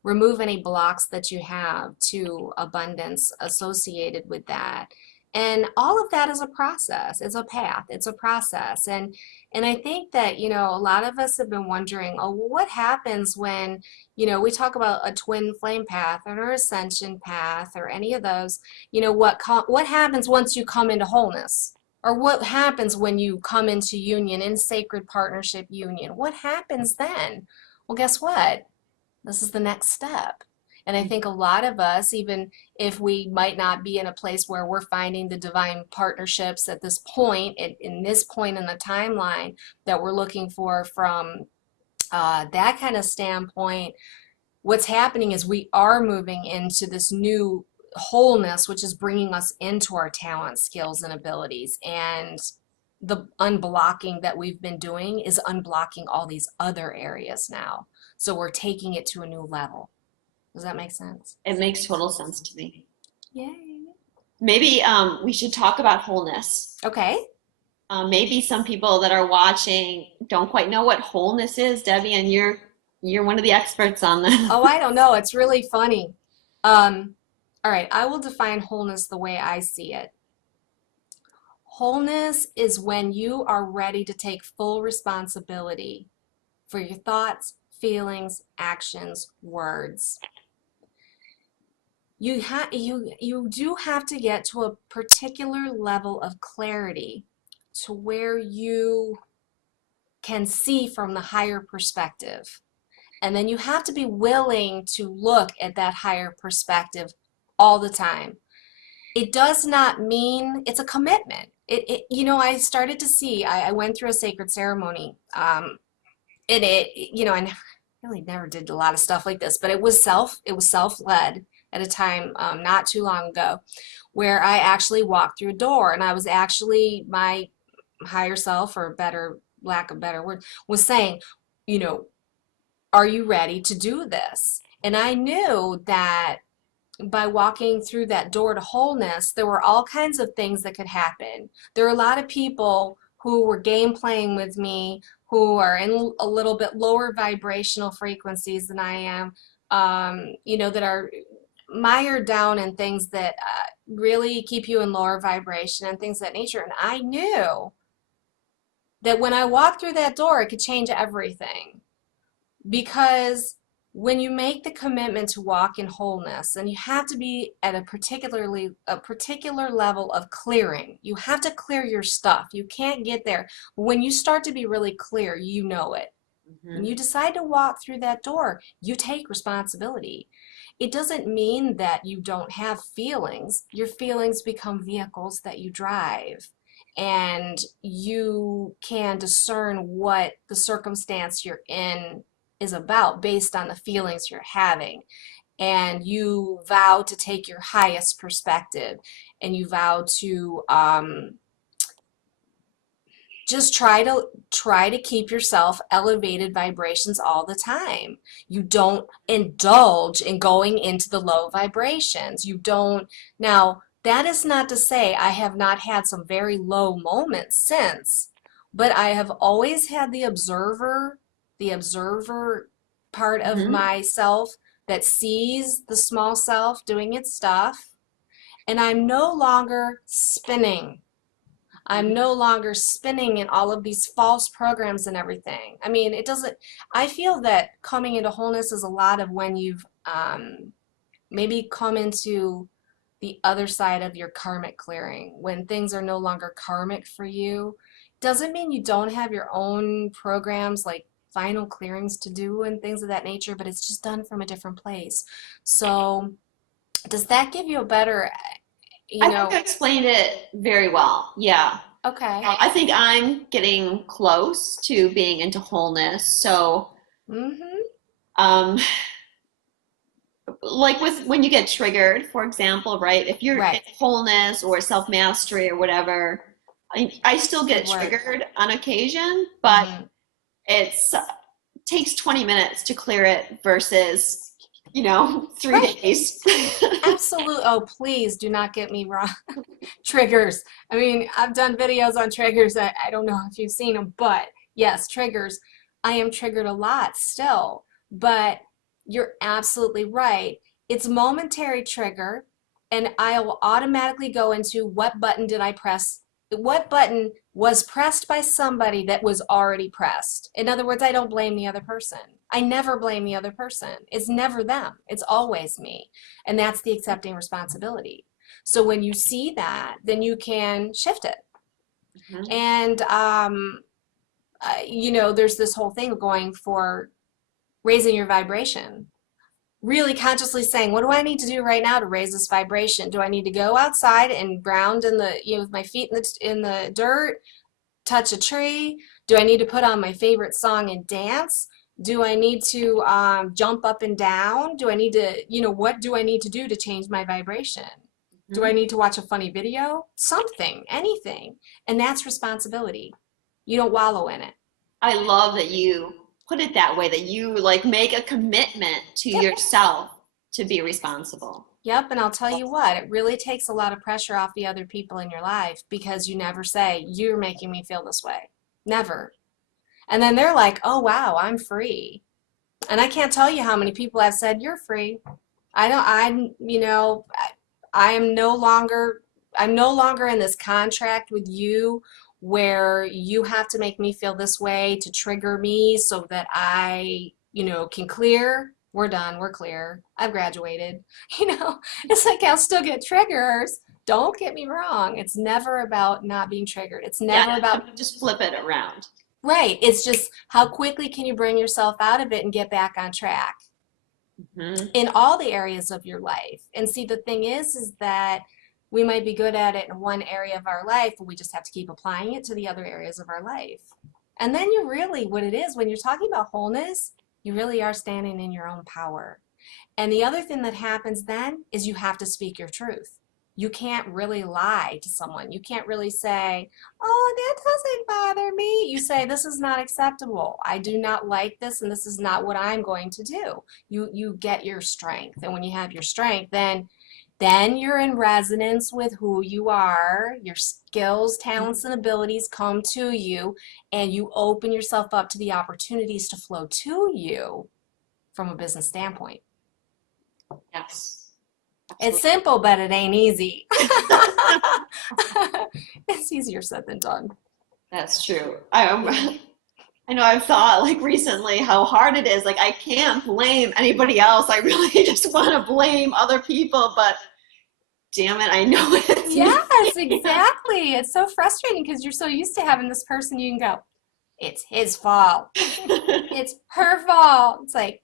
remove any blocks that you have to abundance associated with that. And all of that is a process. It's a path. It's a process. And I think that, you know, a lot of us have been wondering, oh, well, what happens when, you know, we talk about a twin flame path or an ascension path or any of those, you know, what happens once you come into wholeness? Or what happens when you come into union, in sacred partnership union? What happens then? Well, guess what? This is the next step. And I think a lot of us, even if we might not be in a place where we're finding the divine partnerships at this point, in this point in the timeline that we're looking for from that kind of standpoint, what's happening is we are moving into this new wholeness, which is bringing us into our talent, skills, and abilities. And the unblocking that we've been doing is unblocking all these other areas now. So we're taking it to a new level. Does that make sense? It makes total sense to me. Yay. Maybe we should talk about wholeness. Okay. Maybe some people that are watching don't quite know what wholeness is, Debbie, and you're one of the experts on this. Oh, I don't know. It's really funny. All right, I will define wholeness the way I see it. Wholeness is when you are ready to take full responsibility for your thoughts, feelings, actions, words. You do have to get to a particular level of clarity to where you can see from the higher perspective. And then you have to be willing to look at that higher perspective all the time. It does not mean it's a commitment. You know, I started to see, I went through a sacred ceremony, and you know, and I really never did a lot of stuff like this, but it was self-led at a time not too long ago, where I actually walked through a door, and I was actually, my higher self, or better, lack of better word, was saying, you know, are you ready to do this? And I knew that by walking through that door to wholeness, there were all kinds of things that could happen. There are a lot of people who were game playing with me, who are in a little bit lower vibrational frequencies than I am, you know, that are mired down in things that really keep you in lower vibration and things of that nature. And I knew that when I walked through that door, it could change everything. Because when you make the commitment to walk in wholeness, and you have to be at a particular level of clearing. You have to clear your stuff. You can't get there. When you start to be really clear, you know it. When you decide to walk through that door, you take responsibility. It doesn't mean that you don't have feelings. Your feelings become vehicles that you drive, and you can discern what the circumstance you're in is about based on the feelings you're having. And you vow to take your highest perspective, and you vow to just try to keep yourself elevated vibrations all the time. You don't indulge in going into the low vibrations. You don't. Now, that is not to say I have not had some very low moments since, but I have always had the observer part of myself that sees the small self doing its stuff, and I'm no longer spinning. I'm no longer spinning in all of these false programs and everything. I mean, I feel that coming into wholeness is a lot of when you've maybe come into the other side of your karmic clearing, when things are no longer karmic for you. Doesn't mean you don't have your own programs like final clearings to do and things of that nature, but it's just done from a different place. So does that give you a better, I think I explained it very well. Yeah. Okay. I think I'm getting close to being into wholeness. So, like when you get triggered, for example, right? If you're in wholeness or self-mastery or whatever, I still get triggered on occasion, but it takes 20 minutes to clear it versus 3 days. Absolutely. Oh, please do not get me wrong. Triggers. I mean, I've done videos on triggers. I don't know if you've seen them, but yes, triggers. I am triggered a lot still, but you're absolutely right. It's momentary trigger, and I will automatically go into what button did I press? What button was pressed by somebody that was already pressed? In other words, I don't blame the other person. I never blame the other person. It's never them. It's always me. And that's the accepting responsibility. So when you see that, then you can shift it. And, there's this whole thing going for raising your vibration. Really consciously saying, what do I need to do right now to raise this vibration? Do I need to go outside and ground in the, with my feet in the dirt, touch a tree? Do I need to put on my favorite song and dance? Do I need to jump up and down? Do I need to, what do I need to do to change my vibration? Do I need to watch a funny video? Something, anything. And that's responsibility. You don't wallow in it. I love that you put it that way, that you make a commitment to yourself to be responsible. Yep, and I'll tell you what, it really takes a lot of pressure off the other people in your life, because you never say, you're making me feel this way. Never. And then they're like, oh wow, I'm free. And I can't tell you how many people have said, you're free. I'm no longer in this contract with you where you have to make me feel this way to trigger me so that I, can clear. We're done. We're clear. I've graduated. It's like I'll still get triggers. Don't get me wrong. It's never about not being triggered. It's never about just flip it around. Right. It's just how quickly can you bring yourself out of it and get back on track in all the areas of your life. And see, the thing is that we might be good at it in one area of our life, but we just have to keep applying it to the other areas of our life. And then you really, what it is, when you're talking about wholeness, you really are standing in your own power. And the other thing that happens then is you have to speak your truth. You can't really lie to someone. You can't really say, oh, that doesn't bother me. You say, this is not acceptable. I do not like this, and this is not what I'm going to do. You get your strength. And when you have your strength, then you're in resonance with who you are. Your skills, talents, and abilities come to you, and you open yourself up to the opportunities to flow to you from a business standpoint. Yes. It's simple, but it ain't easy. It's easier said than done. That's true. I know I've thought recently how hard it is. I can't blame anybody else. I really just want to blame other people, but damn it, I know it's Yes, exactly. It's so frustrating because you're so used to having this person you can go, it's his fault. It's her fault. It's like,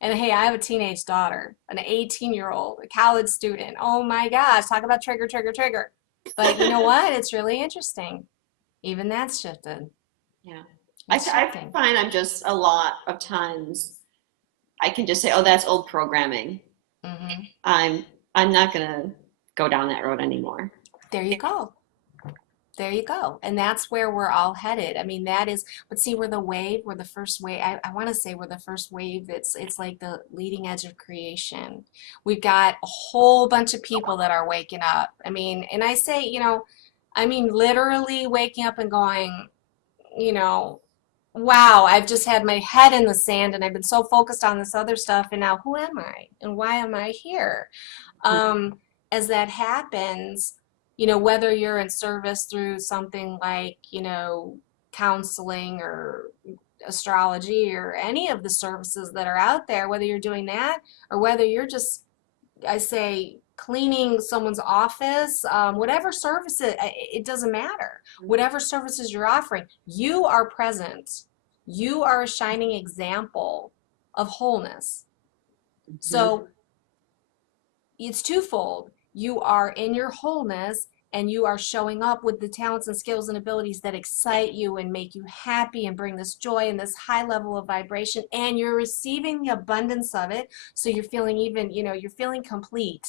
and hey, I have a teenage daughter, an 18-year-old, a college student. Oh my gosh, talk about trigger, trigger, trigger. But you know what? It's really interesting. Even that's shifted. Yeah. It's I shifting. find I'm just a lot of times I can just say, oh, that's old programming. Hmm. I'm not gonna go down that road anymore. There you go. There you go. And that's where we're all headed. I mean, that is, but see, we're the first wave. I want to say we're the first wave. It's like the leading edge of creation. We've got a whole bunch of people that are waking up. I mean, and I say, I mean, literally waking up and going, you know, wow, I've just had my head in the sand and I've been so focused on this other stuff. And now who am I? And why am I here? As that happens, whether you're in service through something like, counseling or astrology or any of the services that are out there, whether you're doing that or whether you're just, I say, cleaning someone's office, whatever services, it doesn't matter. Whatever services you're offering, you are present. You are a shining example of wholeness. So it's twofold. You are in your wholeness and you are showing up with the talents and skills and abilities that excite you and make you happy and bring this joy and this high level of vibration, and you're receiving the abundance of it. So you're feeling even, you're feeling complete,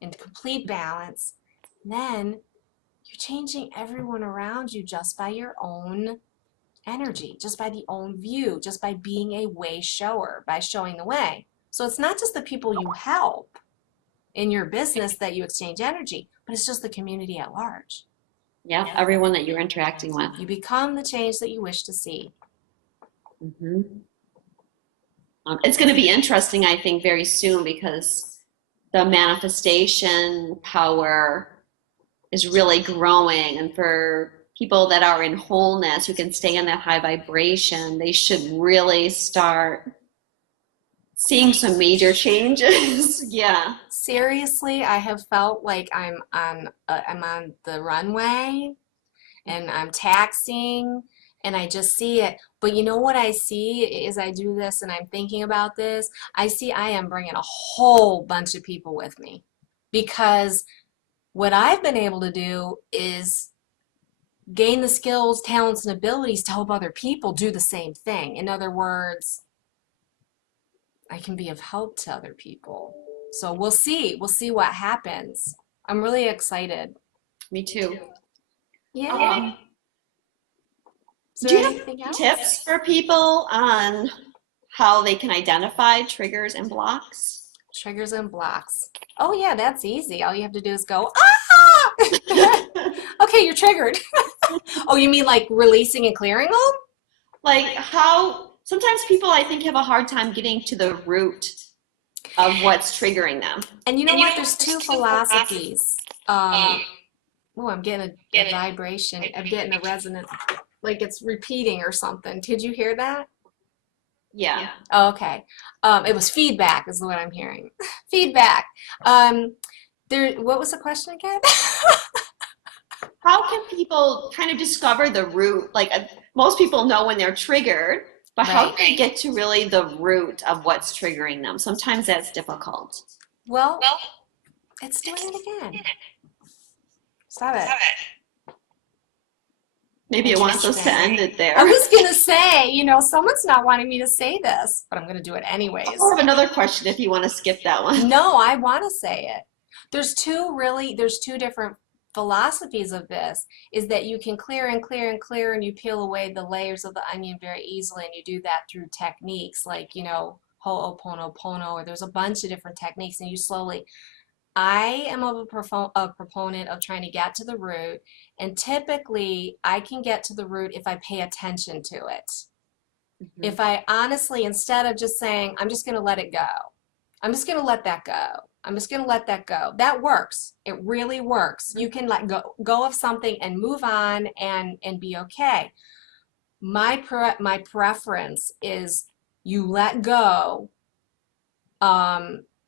in complete balance. Then you're changing everyone around you just by your own energy, just by the own view, just by being a way shower, by showing the way. So it's not just the people you help in your business that you exchange energy, but it's just the community at large. Yeah, everyone that you're interacting with. You become the change that you wish to see. It's going to be interesting, I think, very soon, because the manifestation power is really growing, and for people that are in wholeness who can stay in that high vibration, they should really start seeing some major changes. Yeah. Seriously, I have felt like I'm on the runway and I'm taxiing and I just see it. But you know what I see as I do this and I'm thinking about this? I see I am bringing a whole bunch of people with me, because what I've been able to do is gain the skills, talents, and abilities to help other people do the same thing. In other words, I can be of help to other people. So we'll see. We'll see what happens. I'm really excited. Me too. Yeah. Do you have any tips for people on how they can identify triggers and blocks? Triggers and blocks. Oh yeah, that's easy. All you have to do is go, ah! Okay, you're triggered. Oh, you mean like releasing and clearing them? Like how sometimes people, I think, have a hard time getting to the root of what's triggering them. And you know what? There's two philosophies. Oh, I'm getting a vibration. I'm getting a resonance, like it's repeating or something. Did you hear that? Yeah. Oh, okay. It was feedback is what I'm hearing. Feedback. What was the question again? How can people kind of discover the root? Like most people know when they're triggered, but how do they get to really the root of what's triggering them? Sometimes that's difficult. Well, it's doing it again. Stop it. Maybe it wants us to end it there. I was going to say, someone's not wanting me to say this, but I'm going to do it anyways. I'll have another question if you want to skip that one. No, I want to say it. There's two different philosophies of this, is that you can clear and clear and clear and you peel away the layers of the onion very easily, and you do that through techniques like, Ho'oponopono, or there's a bunch of different techniques, and you slowly. I am a proponent of trying to get to the root, and typically I can get to the root if I pay attention to it. If I honestly, instead of just saying, I'm just going to let it go, I'm just going to let that go, I'm just going to let that go. That works. It really works. You can let go of something and move on and be okay. My preference is you let go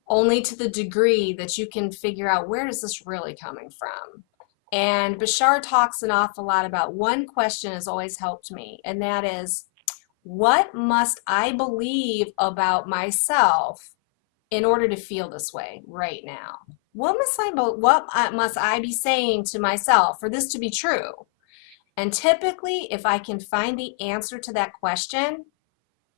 only to the degree that you can figure out, where is this really coming from? And Bashar talks an awful lot about one question has always helped me, and that is, what must I believe about myself in order to feel this way right now? What must I be saying to myself for this to be true? And typically, if I can find the answer to that question,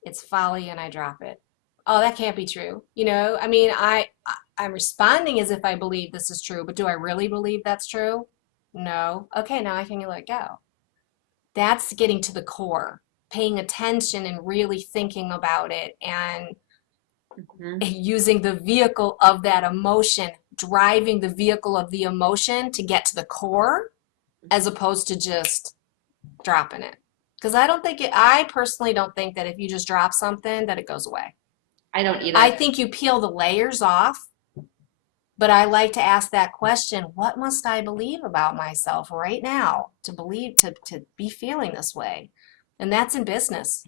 it's folly and I drop it. Oh, that can't be true. I mean, I'm responding as if I believe this is true, but do I really believe that's true? No. Okay, now I can let it go. That's getting to the core, paying attention and really thinking about it and using the vehicle of that emotion, driving the vehicle of the emotion to get to the core as opposed to just dropping it. Because I personally don't think that if you just drop something that it goes away. I don't either. I think you peel the layers off, but I like to ask that question, what must I believe about myself right now to be feeling this way? And that's in business.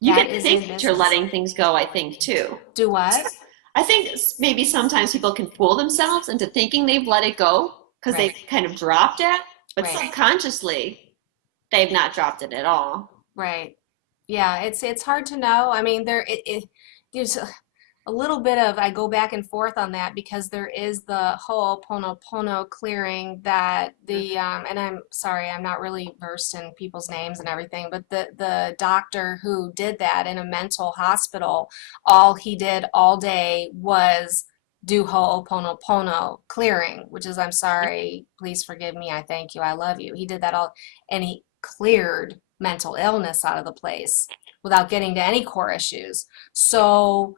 You can think you're letting things go, I think, too. Do what? I think maybe sometimes people can fool themselves into thinking they've let it go because they've kind of dropped it, but subconsciously they've not dropped it at all. Right. Yeah, it's hard to know. I mean, there's a little bit of, I go back and forth on that because there is the Ho'oponopono clearing that and I'm sorry, I'm not really versed in people's names and everything, but the doctor who did that in a mental hospital, all he did all day was do Ho'oponopono clearing, which is, I'm sorry, please forgive me, I thank you, I love you. He did that all, and he cleared mental illness out of the place without getting to any core issues. So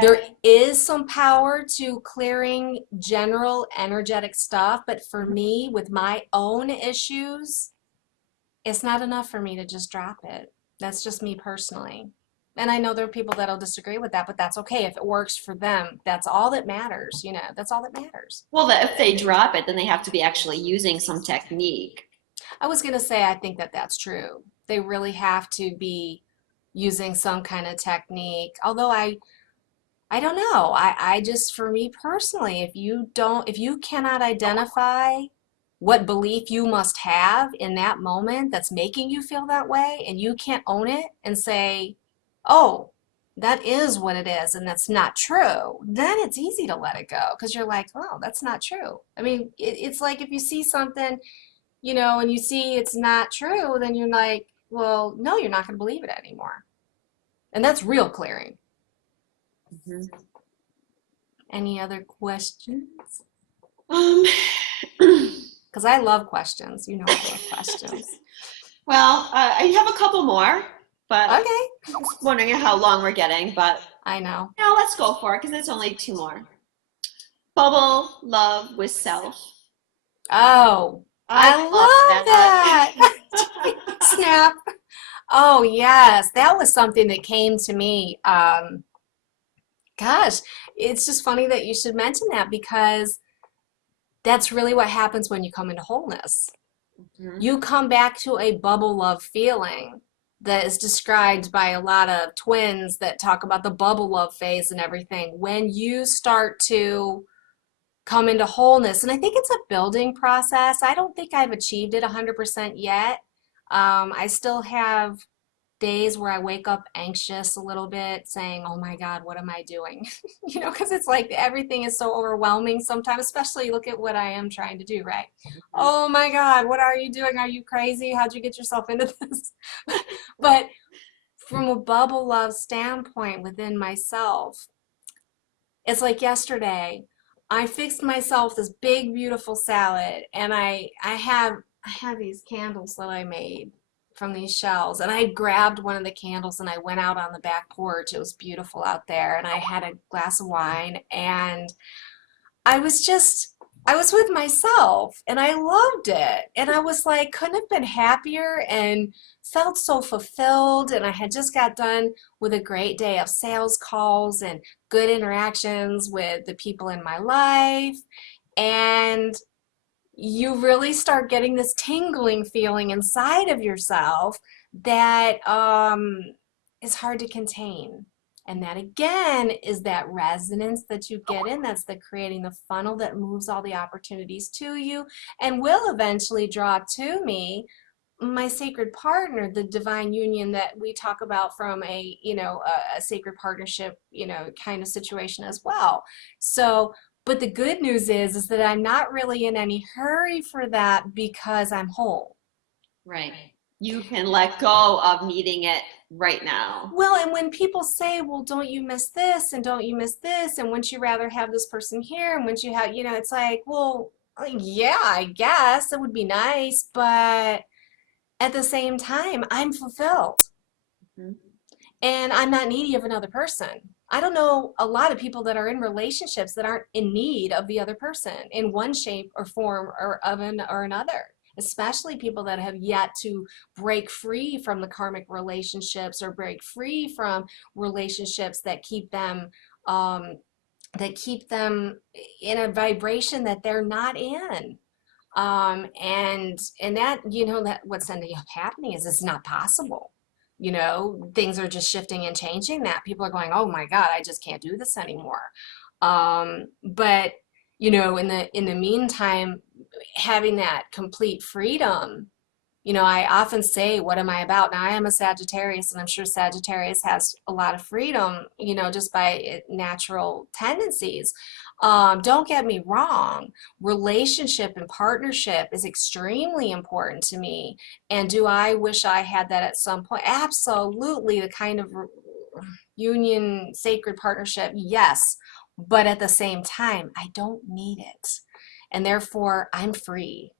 there is some power to clearing general energetic stuff, but for me, with my own issues, it's not enough for me to just drop it. That's just me personally. And I know there are people that'll disagree with that, but that's okay. If it works for them, that's all that matters. That's all that matters. Well, if they drop it, then they have to be actually using some technique. I was going to say, I think that that's true. They really have to be using some kind of technique, although I don't know. I just, for me personally, if you cannot identify what belief you must have in that moment that's making you feel that way, and you can't own it and say, oh, that is what it is and that's not true, then it's easy to let it go because you're like, oh, that's not true. I mean, it's like if you see something, and you see it's not true, then you're like, well, no, you're not going to believe it anymore. And that's real clearing. Any other questions? Because I love questions. I love questions. Well, I have a couple more, but okay. I'm wondering how long we're getting, but I know. Yeah, let's go for it because it's only two more. Bubble love with self. Oh, I love that. Snap. Oh, yes. That was something that came to me. Gosh, it's just funny that you should mention that because that's really what happens when you come into wholeness. You come back to a bubble love feeling that is described by a lot of twins that talk about the bubble love phase and everything. When you start to come into wholeness, and I think it's a building process. I don't think I've achieved it 100% yet. I still have days where I wake up anxious a little bit saying, oh my God, what am I doing? Because it's like everything is so overwhelming sometimes, especially look at what I am trying to do, right? Oh my God, what are you doing? Are you crazy? How'd you get yourself into this? But from a bubble love standpoint within myself, it's like yesterday, I fixed myself this big, beautiful salad, and I have these candles that I made from these shells, and I grabbed one of the candles and I went out on the back porch. It was beautiful out there, and I had a glass of wine, and I was with myself, and I loved it, and I was like, couldn't have been happier and felt so fulfilled, and I had just got done with a great day of sales calls and good interactions with the people in my life, and you really start getting this tingling feeling inside of yourself that is hard to contain. And that again is that resonance that you get in. That's the creating the funnel that moves all the opportunities to you and will eventually draw to me my sacred partner, the divine union that we talk about from a, a sacred partnership, kind of situation as well. So, but the good news is that I'm not really in any hurry for that because I'm whole. Right. You can let go of needing it right now. Well, and when people say, well, don't you miss this and don't you miss this and wouldn't you rather have this person here and wouldn't you have, it's like, well, yeah, I guess it would be nice, but at the same time, I'm fulfilled. Mm-hmm. And I'm not needy of another person. I don't know a lot of people that are in relationships that aren't in need of the other person in one shape or form or another, especially people that have yet to break free from the karmic relationships or break free from relationships that keep them in a vibration that they're not in. And that, that what's ending up happening is it's not possible. Things are just shifting and changing that people are going, oh my God, I just can't do this anymore. But in the meantime, having that complete freedom, I often say, what am I about? Now I am a Sagittarius and I'm sure Sagittarius has a lot of freedom, just by natural tendencies. Don't get me wrong, relationship and partnership is extremely important to me. And do I wish I had that at some point? Absolutely. The kind of union, sacred partnership, yes. But at the same time, I don't need it. And therefore, I'm free.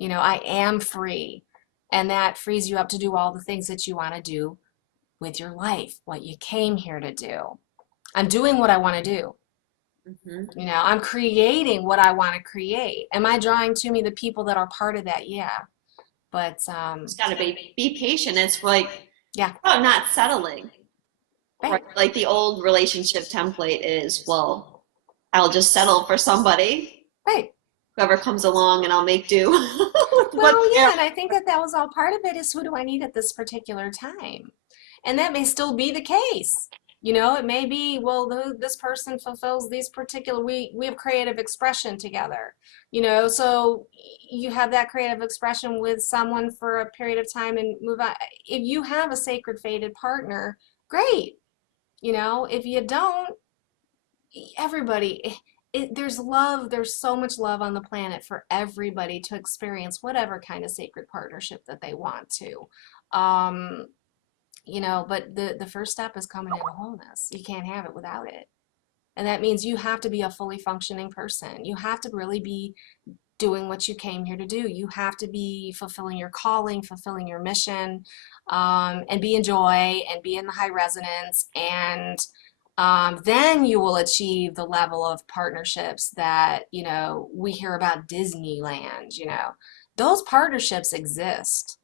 I am free. And that frees you up to do all the things that you want to do with your life, what you came here to do. I'm doing what I want to do. Mm-hmm. I'm creating what I want to create. Am I drawing to me the people that are part of that? Yeah. But it's got to be patient. It's like, not settling. Right. Like the old relationship template is, well, I'll just settle for somebody. Right. Whoever comes along and I'll make do. Well, yeah, and I think that was all part of it is who do I need at this particular time? And that may still be the case. It may be, well, this person fulfills these particular, we have creative expression together, so you have that creative expression with someone for a period of time and move on. If you have a sacred fated partner, great. If you don't, everybody, there's love, there's so much love on the planet for everybody to experience whatever kind of sacred partnership that they want to. But the first step is coming into wholeness. You can't have it without it. And that means you have to be a fully functioning person. You have to really be doing what you came here to do. You have to be fulfilling your calling, fulfilling your mission, and be in joy and be in the high resonance. And then you will achieve the level of partnerships that, we hear about Disneyland, those partnerships exist.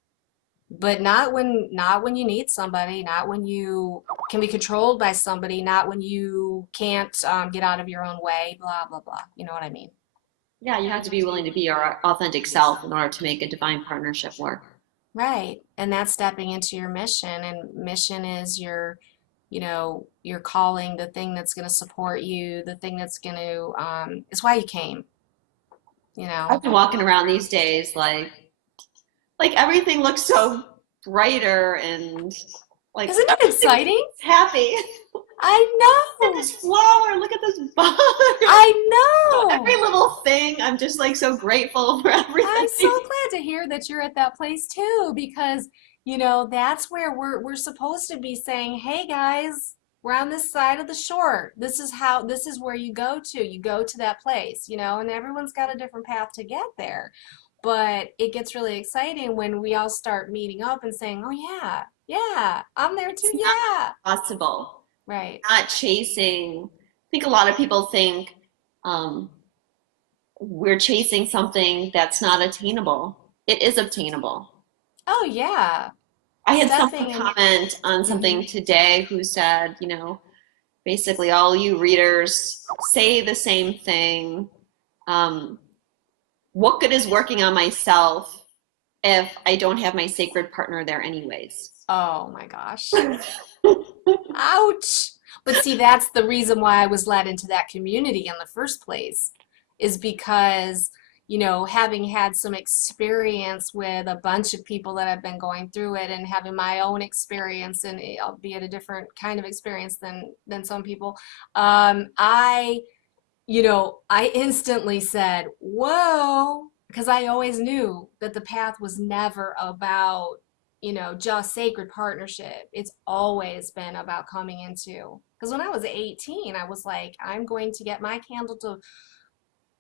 But not when you need somebody, not when you can be controlled by somebody, not when you can't get out of your own way, blah, blah, blah. You know what I mean? Yeah, you have to be willing to be your authentic self in order to make a divine partnership work. Right. And that's stepping into your mission. And mission is your calling, the thing that's going to support you, the thing that's going to, it's why you came, I've been walking around these days like everything looks so brighter and like isn't it exciting? Happy. I know. Look at this flower. Look at this bug. I know. Every little thing. I'm just like so grateful for everything. I'm so glad to hear that you're at that place too, because that's where we're supposed to be saying, hey guys, we're on this side of the shore. This is where you go to. You go to that place, and everyone's got a different path to get there. But it gets really exciting when we all start meeting up and saying, oh yeah, I'm there too. It's not possible. Right. Not chasing. I think a lot of people think we're chasing something that's not attainable. It is obtainable. Oh yeah. I had someone comment on something today who said, basically all you readers say the same thing. What good is working on myself if I don't have my sacred partner there anyways? Oh my gosh. Ouch. But see, that's the reason why I was led into that community in the first place, is because, you know, having had some experience with a bunch of people that have been going through it and having my own experience, and albeit a different kind of experience than some people, I, you know, I instantly said, whoa, because I always knew that the path was never about, you know, just sacred partnership. It's always been about coming into, because when I was 18, I was like, I'm going to get my candle to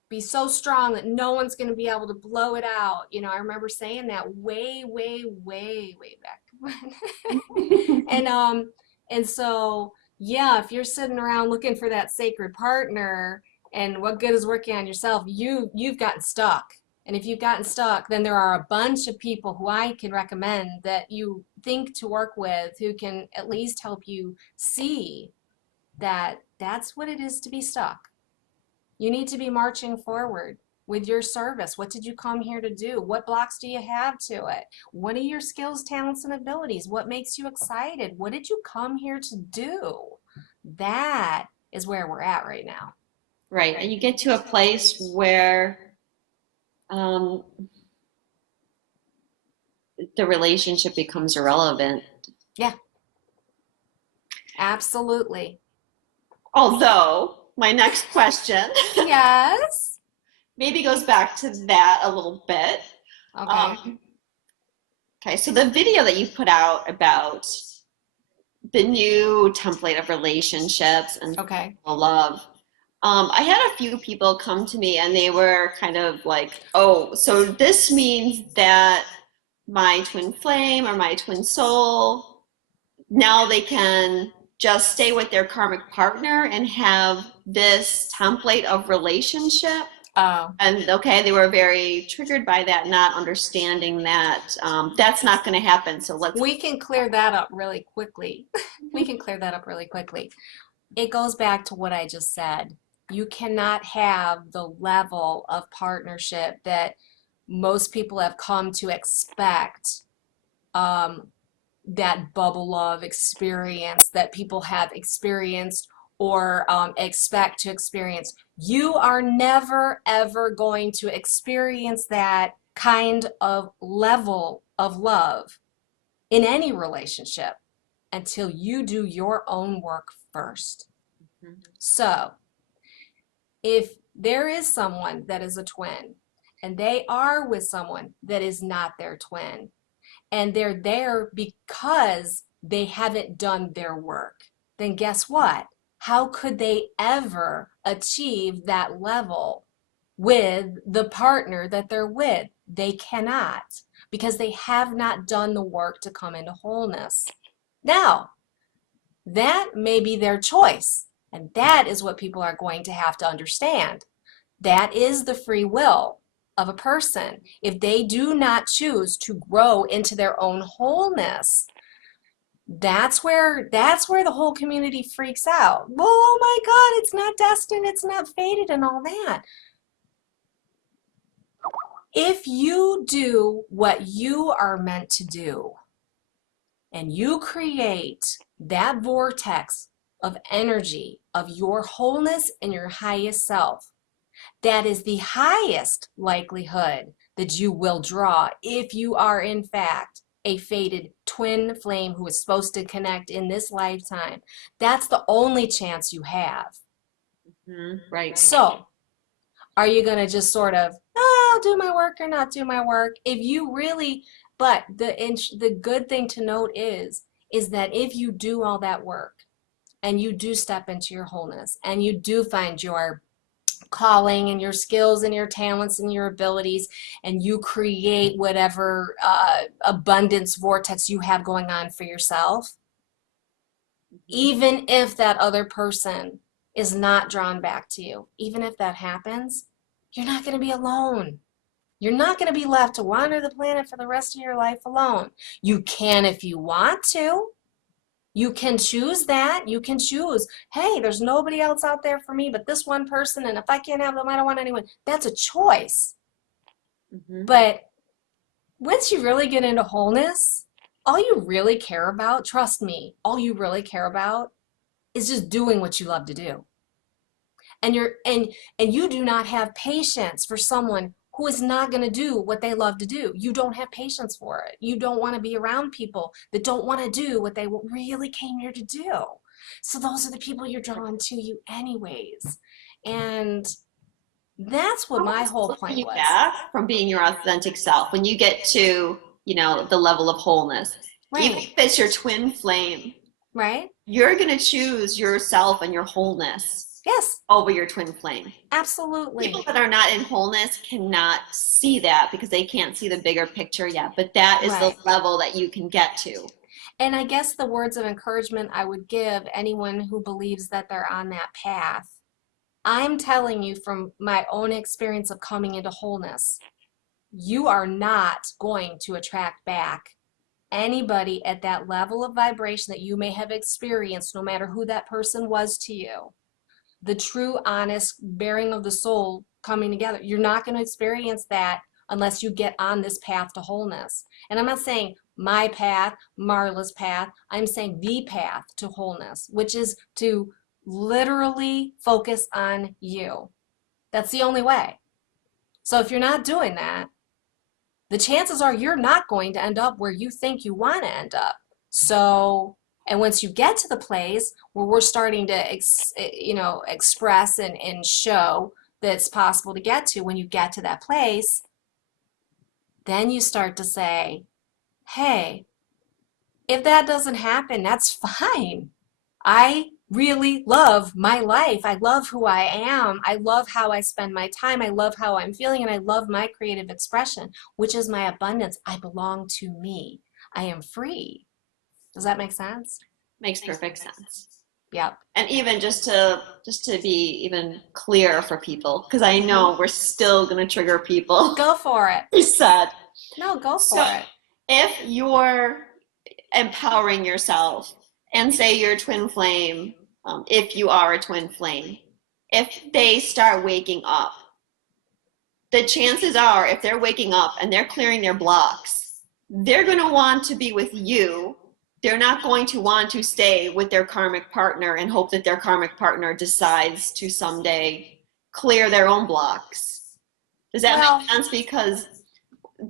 be so strong that no one's going to be able to blow it out. You know, I remember saying that way, way, way, way back when. And so yeah, if you're sitting around looking for that sacred partner, and what good is working on yourself, you've gotten stuck. And if you've gotten stuck, then there are a bunch of people who I can recommend that you think to work with, who can at least help you see that that's what it is to be stuck. You need to be marching forward with your service. What did you come here to do? What blocks do you have to it? What are your skills, talents, and abilities? What makes you excited? What did you come here to do? That is where we're at right now. Right. And you get to a place where the relationship becomes irrelevant. Yeah, absolutely. Although, my next question Yes. maybe goes back to that a little bit. Okay. Okay, so the video that you put out about the new template of relationships and Okay. love, I had a few people come to me and they were kind of like, oh, so this means that my twin flame or my twin soul, now they can just stay with their karmic partner and have this template of relationship. Oh. And okay, they were very triggered by that, not understanding that that's not going to happen. So We can clear that up really quickly. We can clear that up really quickly. It goes back to what I just said. You cannot have the level of partnership that most people have come to expect, that bubble love experience that people have experienced or expect to experience. You are never, ever going to experience that kind of level of love in any relationship until you do your own work first. Mhm. So, if there is someone that is a twin and they are with someone that is not their twin, and they're there because they haven't done their work, then guess what? How could they ever achieve that level with the partner that they're with? They cannot, because they have not done the work to come into wholeness. Now, that may be their choice, and that is what people are going to have to understand. That is the free will of a person. If they do not choose to grow into their own wholeness, that's where the whole community freaks out. Well, oh my God, it's not destined, it's not fated, and all that. If you do what you are meant to do, and you create that vortex of energy of your wholeness and your highest self, that is the highest likelihood that you will draw if you are in fact a fated twin flame who is supposed to connect in this lifetime. That's the only chance you have. Right. So, are you going to just sort of, oh, I'll do my work or not do my work? If you really, but the good thing to note is that if you do all that work and you do step into your wholeness and you do find your calling and your skills and your talents and your abilities, and you create whatever abundance vortex you have going on for yourself, even if that other person is not drawn back to you, even if that happens, you're not going to be alone. You're not going to be left to wander the planet for the rest of your life alone. You can if you want to. You can choose that. You can choose, hey, there's nobody else out there for me but this one person, and if I can't have them, I don't want anyone. That's a choice. But once you really get into wholeness, all you really care about, trust me, all you really care about is just doing what you love to do. And you do not have patience for someone who is not going to do what they love to do. You don't have patience for it. You don't want to be around people that don't want to do what they really came here to do. So those are the people you're drawn to you anyways. And that's what my whole point You was. back from being your authentic self when you get to, the level of wholeness. Right. Even if it's your twin flame, right? You're going to choose yourself and your wholeness. Yes. Over your twin flame. Absolutely. People that are not in wholeness cannot see that because they can't see the bigger picture yet. But that is the level that you can get to. And I guess the words of encouragement I would give anyone who believes that they're on that path, I'm telling you from my own experience of coming into wholeness, you are not going to attract back anybody at that level of vibration that you may have experienced, no matter who that person was to you. The true, honest bearing of the soul coming together. You're not going to experience that unless you get on this path to wholeness. And I'm not saying my path, Marla's path. I'm saying the path to wholeness, which is to literally focus on you. That's the only way. So if you're not doing that, the chances are you're not going to end up where you think you want to end up. So, and once you get to the place where we're starting to, express and show that it's possible to get to, when you get to that place, then you start to say, hey, if that doesn't happen, that's fine. I really love my life. I love who I am. I love how I spend my time. I love how I'm feeling, and I love my creative expression, which is my abundance. I belong to me. I am free. Does that make sense? Makes perfect sense. Yep. And even just to be even clear for people, because I know we're still going to trigger people. Go for it. You said. No, go for it. If you're empowering yourself, and say your twin flame, if you are a twin flame, if they start waking up, the chances are if they're waking up and they're clearing their blocks, they're going to want to be with you. They're not going to want to stay with their karmic partner and hope that their karmic partner decides to someday clear their own blocks. Does that make sense? Because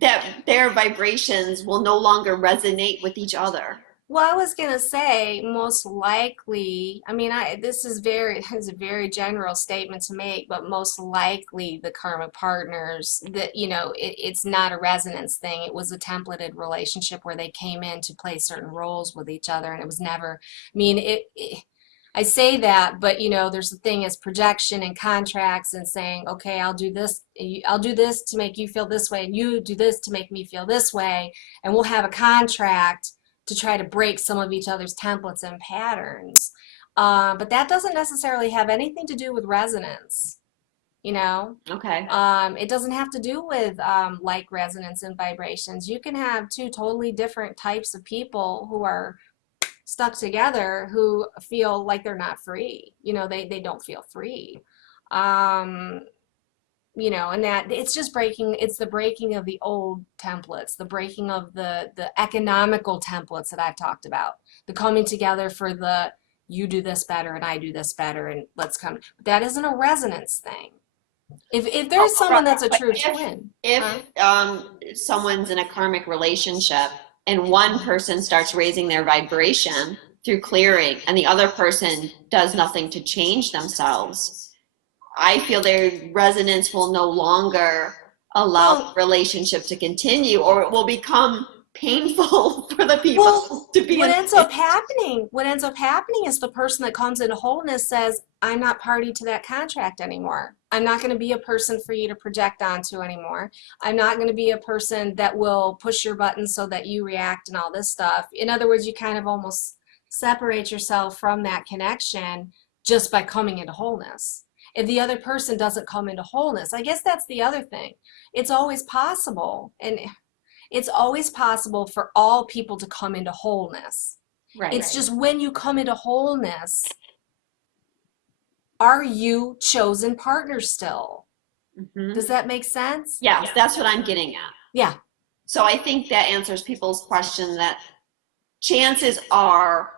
that their vibrations will no longer resonate with each other. Well, I was going to say most likely, I mean, this is a very general statement to make, but most likely the karmic partners that, it's not a resonance thing. It was a templated relationship where they came in to play certain roles with each other, and it was never, I say that, but there's the thing is projection and contracts and saying, okay, I'll do this to make you feel this way, and you do this to make me feel this way, and we'll have a contract to try to break some of each other's templates and patterns. But that doesn't necessarily have anything to do with resonance, Okay. It doesn't have to do with like resonance and vibrations. You can have two totally different types of people who are stuck together who feel like they're not free. They don't feel free. And that it's just it's the breaking of the old templates, the breaking of the economical templates that I've talked about, the coming together for the, you do this better and I do this better and let's come. That isn't a resonance thing. If there's someone that's a true twin. If someone's in a karmic relationship and one person starts raising their vibration through clearing and the other person does nothing to change themselves, I feel their resonance will no longer allow the relationship to continue, or it will become painful for the people to be. What ends up happening is the person that comes into wholeness says, I'm not party to that contract anymore. I'm not going to be a person for you to project onto anymore. I'm not going to be a person that will push your buttons so that you react and all this stuff. In other words, you kind of almost separate yourself from that connection just by coming into wholeness. If the other person doesn't come into wholeness, I guess that's the other thing. It's always possible, and it's always possible for all people to come into wholeness. Right. It's just when you come into wholeness, are you chosen partners still? Mm-hmm. Does that make sense? Yes, that's what I'm getting at. Yeah. So I think that answers people's question that chances are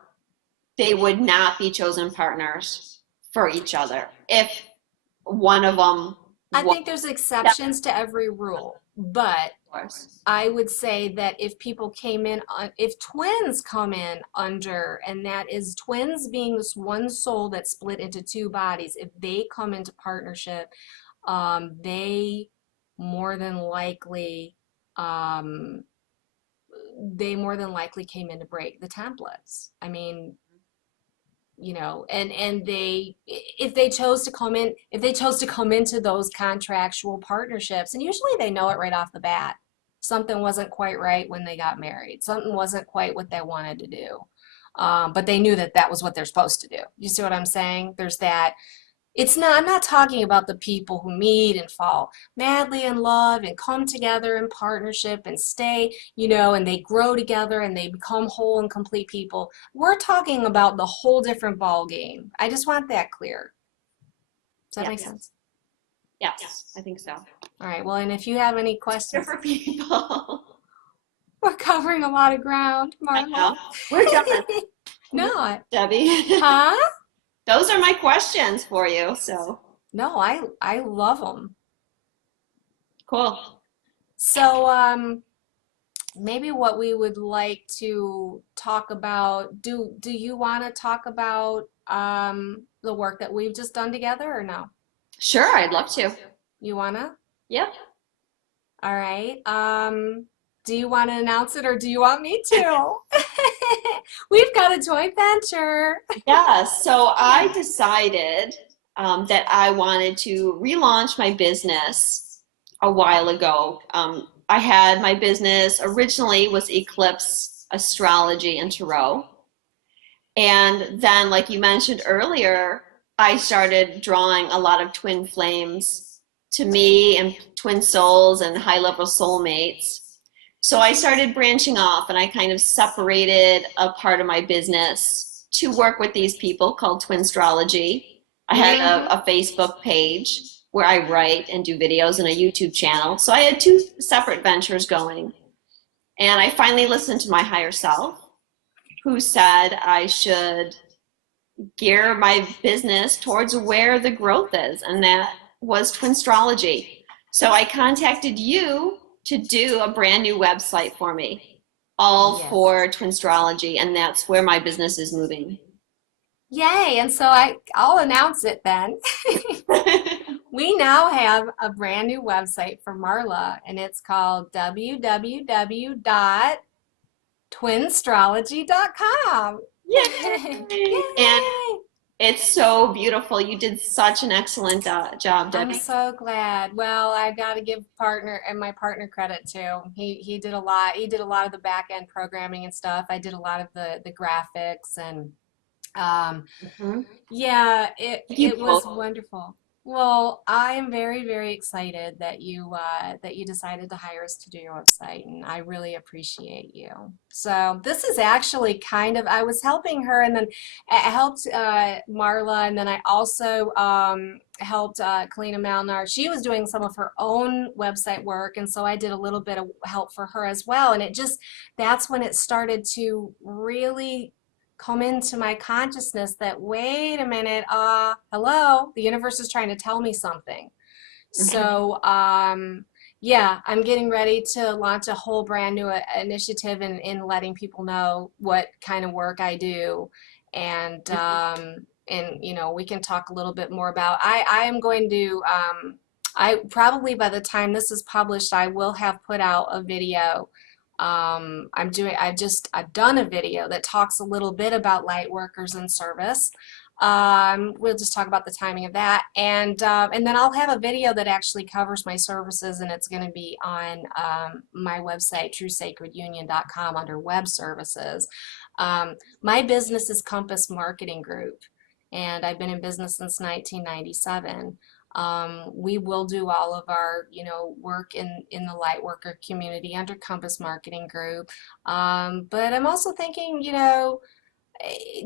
they would not be chosen partners for each other if one of them I was. think there's exceptions to every rule, but I would say that if people came in, if twins come in under, and that is twins being this one soul that's split into two bodies, if they come into partnership, they more than likely, um, they more than likely came in to break the templates. I mean, you know, and they, if they chose to come in, if they chose to come into those contractual partnerships, and usually they know it right off the bat, something wasn't quite right when they got married, something wasn't quite what they wanted to do, but they knew that that was what they're supposed to do. You see what I'm saying? There's that. It's not, I'm not talking about the people who meet and fall madly in love and come together in partnership and stay, you know, and they grow together and they become whole and complete people. We're talking about the whole different ball game. I just want that clear. Does that make sense? Yes, I think so. All right. Well, and if you have any questions. Different people. We're covering a lot of ground, Marla. We're done. No. Debbie. Huh? Those are my questions for you, so. No, I love them. Cool. So, maybe what we would like to talk about, do you want to talk about the work that we've just done together or no? Sure, I'd love to. You wanna? Yep. All right. Do you want to announce it or do you want me to? We've got a joint venture. Yeah, so I decided that I wanted to relaunch my business a while ago. I had my business originally was Eclipse Astrology and Tarot. And then, like you mentioned earlier, I started drawing a lot of twin flames to me and twin souls and high-level soulmates. So I started branching off and I kind of separated a part of my business to work with these people called Twinstrology. I had a Facebook page where I write and do videos and a YouTube channel. So I had two separate ventures going. And I finally listened to my higher self, who said I should gear my business towards where the growth is, and that was Twinstrology. So I contacted you to do a brand new website for me, all for Twinstrology, and that's where my business is moving. Yay, and so I'll announce it then. We now have a brand new website for Marla, and it's called www.twinstrology.com. Yay! And it's so beautiful. You did such an excellent job, Debbie. I'm so glad. Well, I got to give my partner credit too. He did a lot. He did a lot of the back end programming and stuff. I did a lot of the graphics and yeah, it was wonderful. Well, I'm very, very excited that you decided to hire us to do your website, and I really appreciate you. So this is actually kind of, I was helping her, and then I helped Marla, and then I also helped Kalina Malnar. She was doing some of her own website work, and so I did a little bit of help for her as well. And it just, that's when it started to really come into my consciousness that, wait a minute, hello, the universe is trying to tell me something. So yeah, I'm getting ready to launch a whole brand new initiative in letting people know what kind of work I do, and you know, we can talk a little bit more about, I am going to I probably by the time this is published, I will have put out a video. I've done a video that talks a little bit about Lightworkers and service. We'll just talk about the timing of that, and then I'll have a video that actually covers my services, and it's going to be on my website, truesacredunion.com, under web services. My business is Compass Marketing Group, and I've been in business since 1997. We will do all of our, you know, work in the Lightworker community under Compass Marketing Group. But I'm also thinking, you know,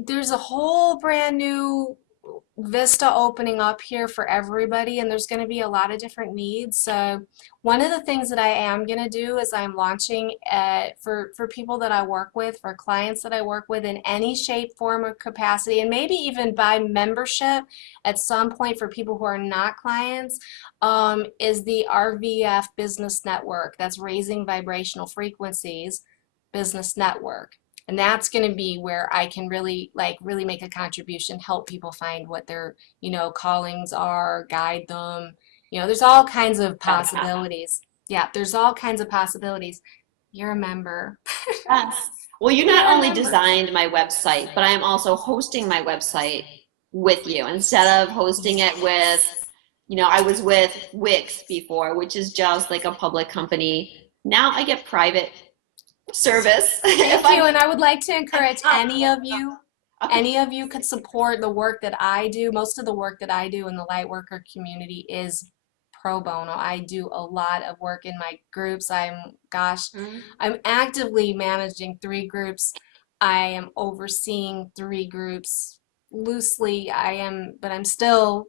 there's a whole brand new Vista opening up here for everybody, and there's going to be a lot of different needs. So one of the things that I am going to do is I'm launching for people that I work with, for clients that I work with in any shape, form, or capacity, and maybe even by membership at some point for people who are not clients, is the RVF Business Network. That's Raising Vibrational Frequencies Business Network. And that's going to be where I can really make a contribution, help people find what their, callings are, guide them. There's all kinds of possibilities. Yeah, there's all kinds of possibilities. You're a member. Yes. Well, you not only designed my website, but I am also hosting my website with you. Instead of hosting it with, I was with Wix before, which is just like a public company. Now I get private service. Thank you, and I would like to encourage any of you could support the work that I do. Most of the work that I do in the Lightworker community is pro bono. I do a lot of work in my groups. I'm actively managing 3 groups. I am overseeing 3 groups loosely. But I'm still,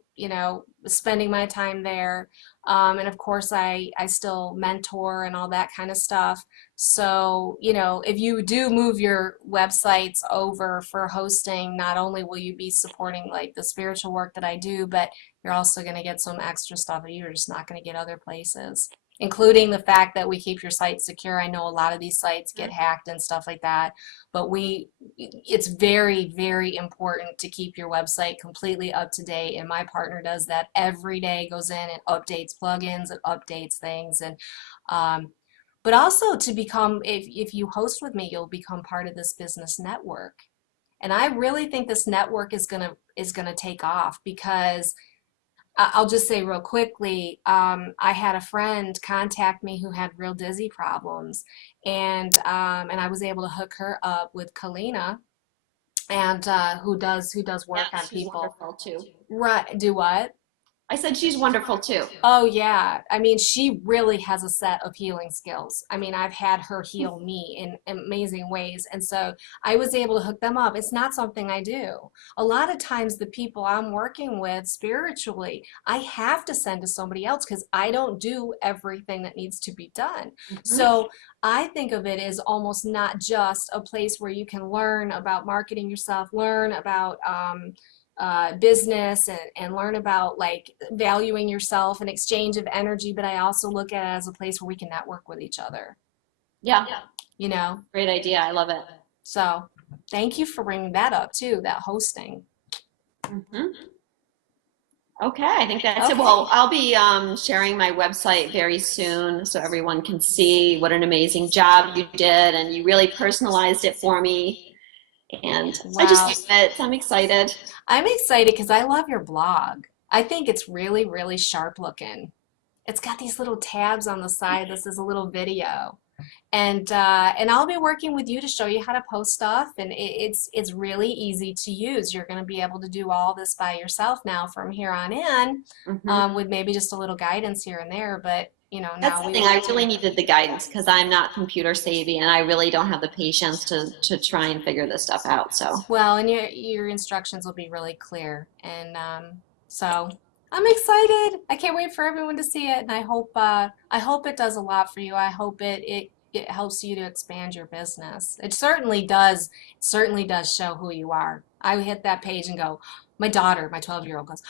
spending my time there. And of course, I still mentor and all that kind of stuff. So, if you do move your websites over for hosting, not only will you be supporting like the spiritual work that I do, but you're also going to get some extra stuff that you're just not going to get other places, including the fact that we keep your site secure. I know a lot of these sites get hacked and stuff like that, but it's very, very important to keep your website completely up to date, and my partner does that every day, goes in and updates plugins and updates things. And but also to become, if you host with me, you'll become part of this business network. And I really think this network is gonna take off, because I'll just say real quickly, I had a friend contact me who had real dizzy problems, and I was able to hook her up with Kalina, and who does work on She's people. wonderful too. Right? Do what? I said she's wonderful too. Oh yeah, I mean, she really has a set of healing skills. I mean, I've had her heal me in amazing ways, and so I was able to hook them up. It's not something I do. A lot of times the people I'm working with spiritually, I have to send to somebody else because I don't do everything that needs to be done. So I think of it as almost not just a place where you can learn about marketing yourself, learn about business, and learn about like valuing yourself and exchange of energy, but I also look at it as a place where we can network with each other. Yeah. Great idea. I love it. So thank you for bringing that up too, that hosting. Okay, I think that's it. Well, I'll be sharing my website very soon so everyone can see what an amazing job you did, and you really personalized it for me. And I just love it. I'm excited. I'm excited because I love your blog. I think it's really, really sharp looking. It's got these little tabs on the side. This is a little video. And I'll be working with you to show you how to post stuff, and it's really easy to use. You're going to be able to do all this by yourself now from here on in, with maybe just a little guidance here and there, but that's the thing. I really needed the guidance because I'm not computer savvy, and I really don't have the patience to try and figure this stuff out. So well, and your instructions will be really clear, and so I'm excited. I can't wait for everyone to see it, and I hope it does a lot for you. I hope it helps you to expand your business. It certainly does. It certainly does show who you are. I hit that page and go, my daughter, my 12-year-old goes.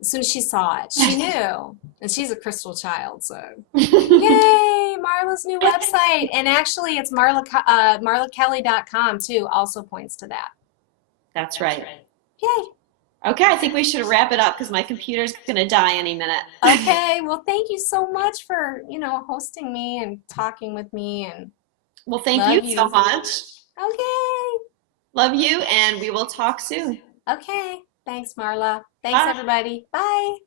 As soon as she saw it, she knew. And she's a crystal child, so. Yay, Marla's new website. And actually, it's marlakelly.com, too, also points to that. That's right. Yay. Okay, I think we should wrap it up because my computer's going to die any minute. Okay, well, thank you so much for, hosting me and talking with me. And well, thank you so much. Okay. Love you, and we will talk soon. Okay. Thanks, Marla. Thanks, everybody. Bye.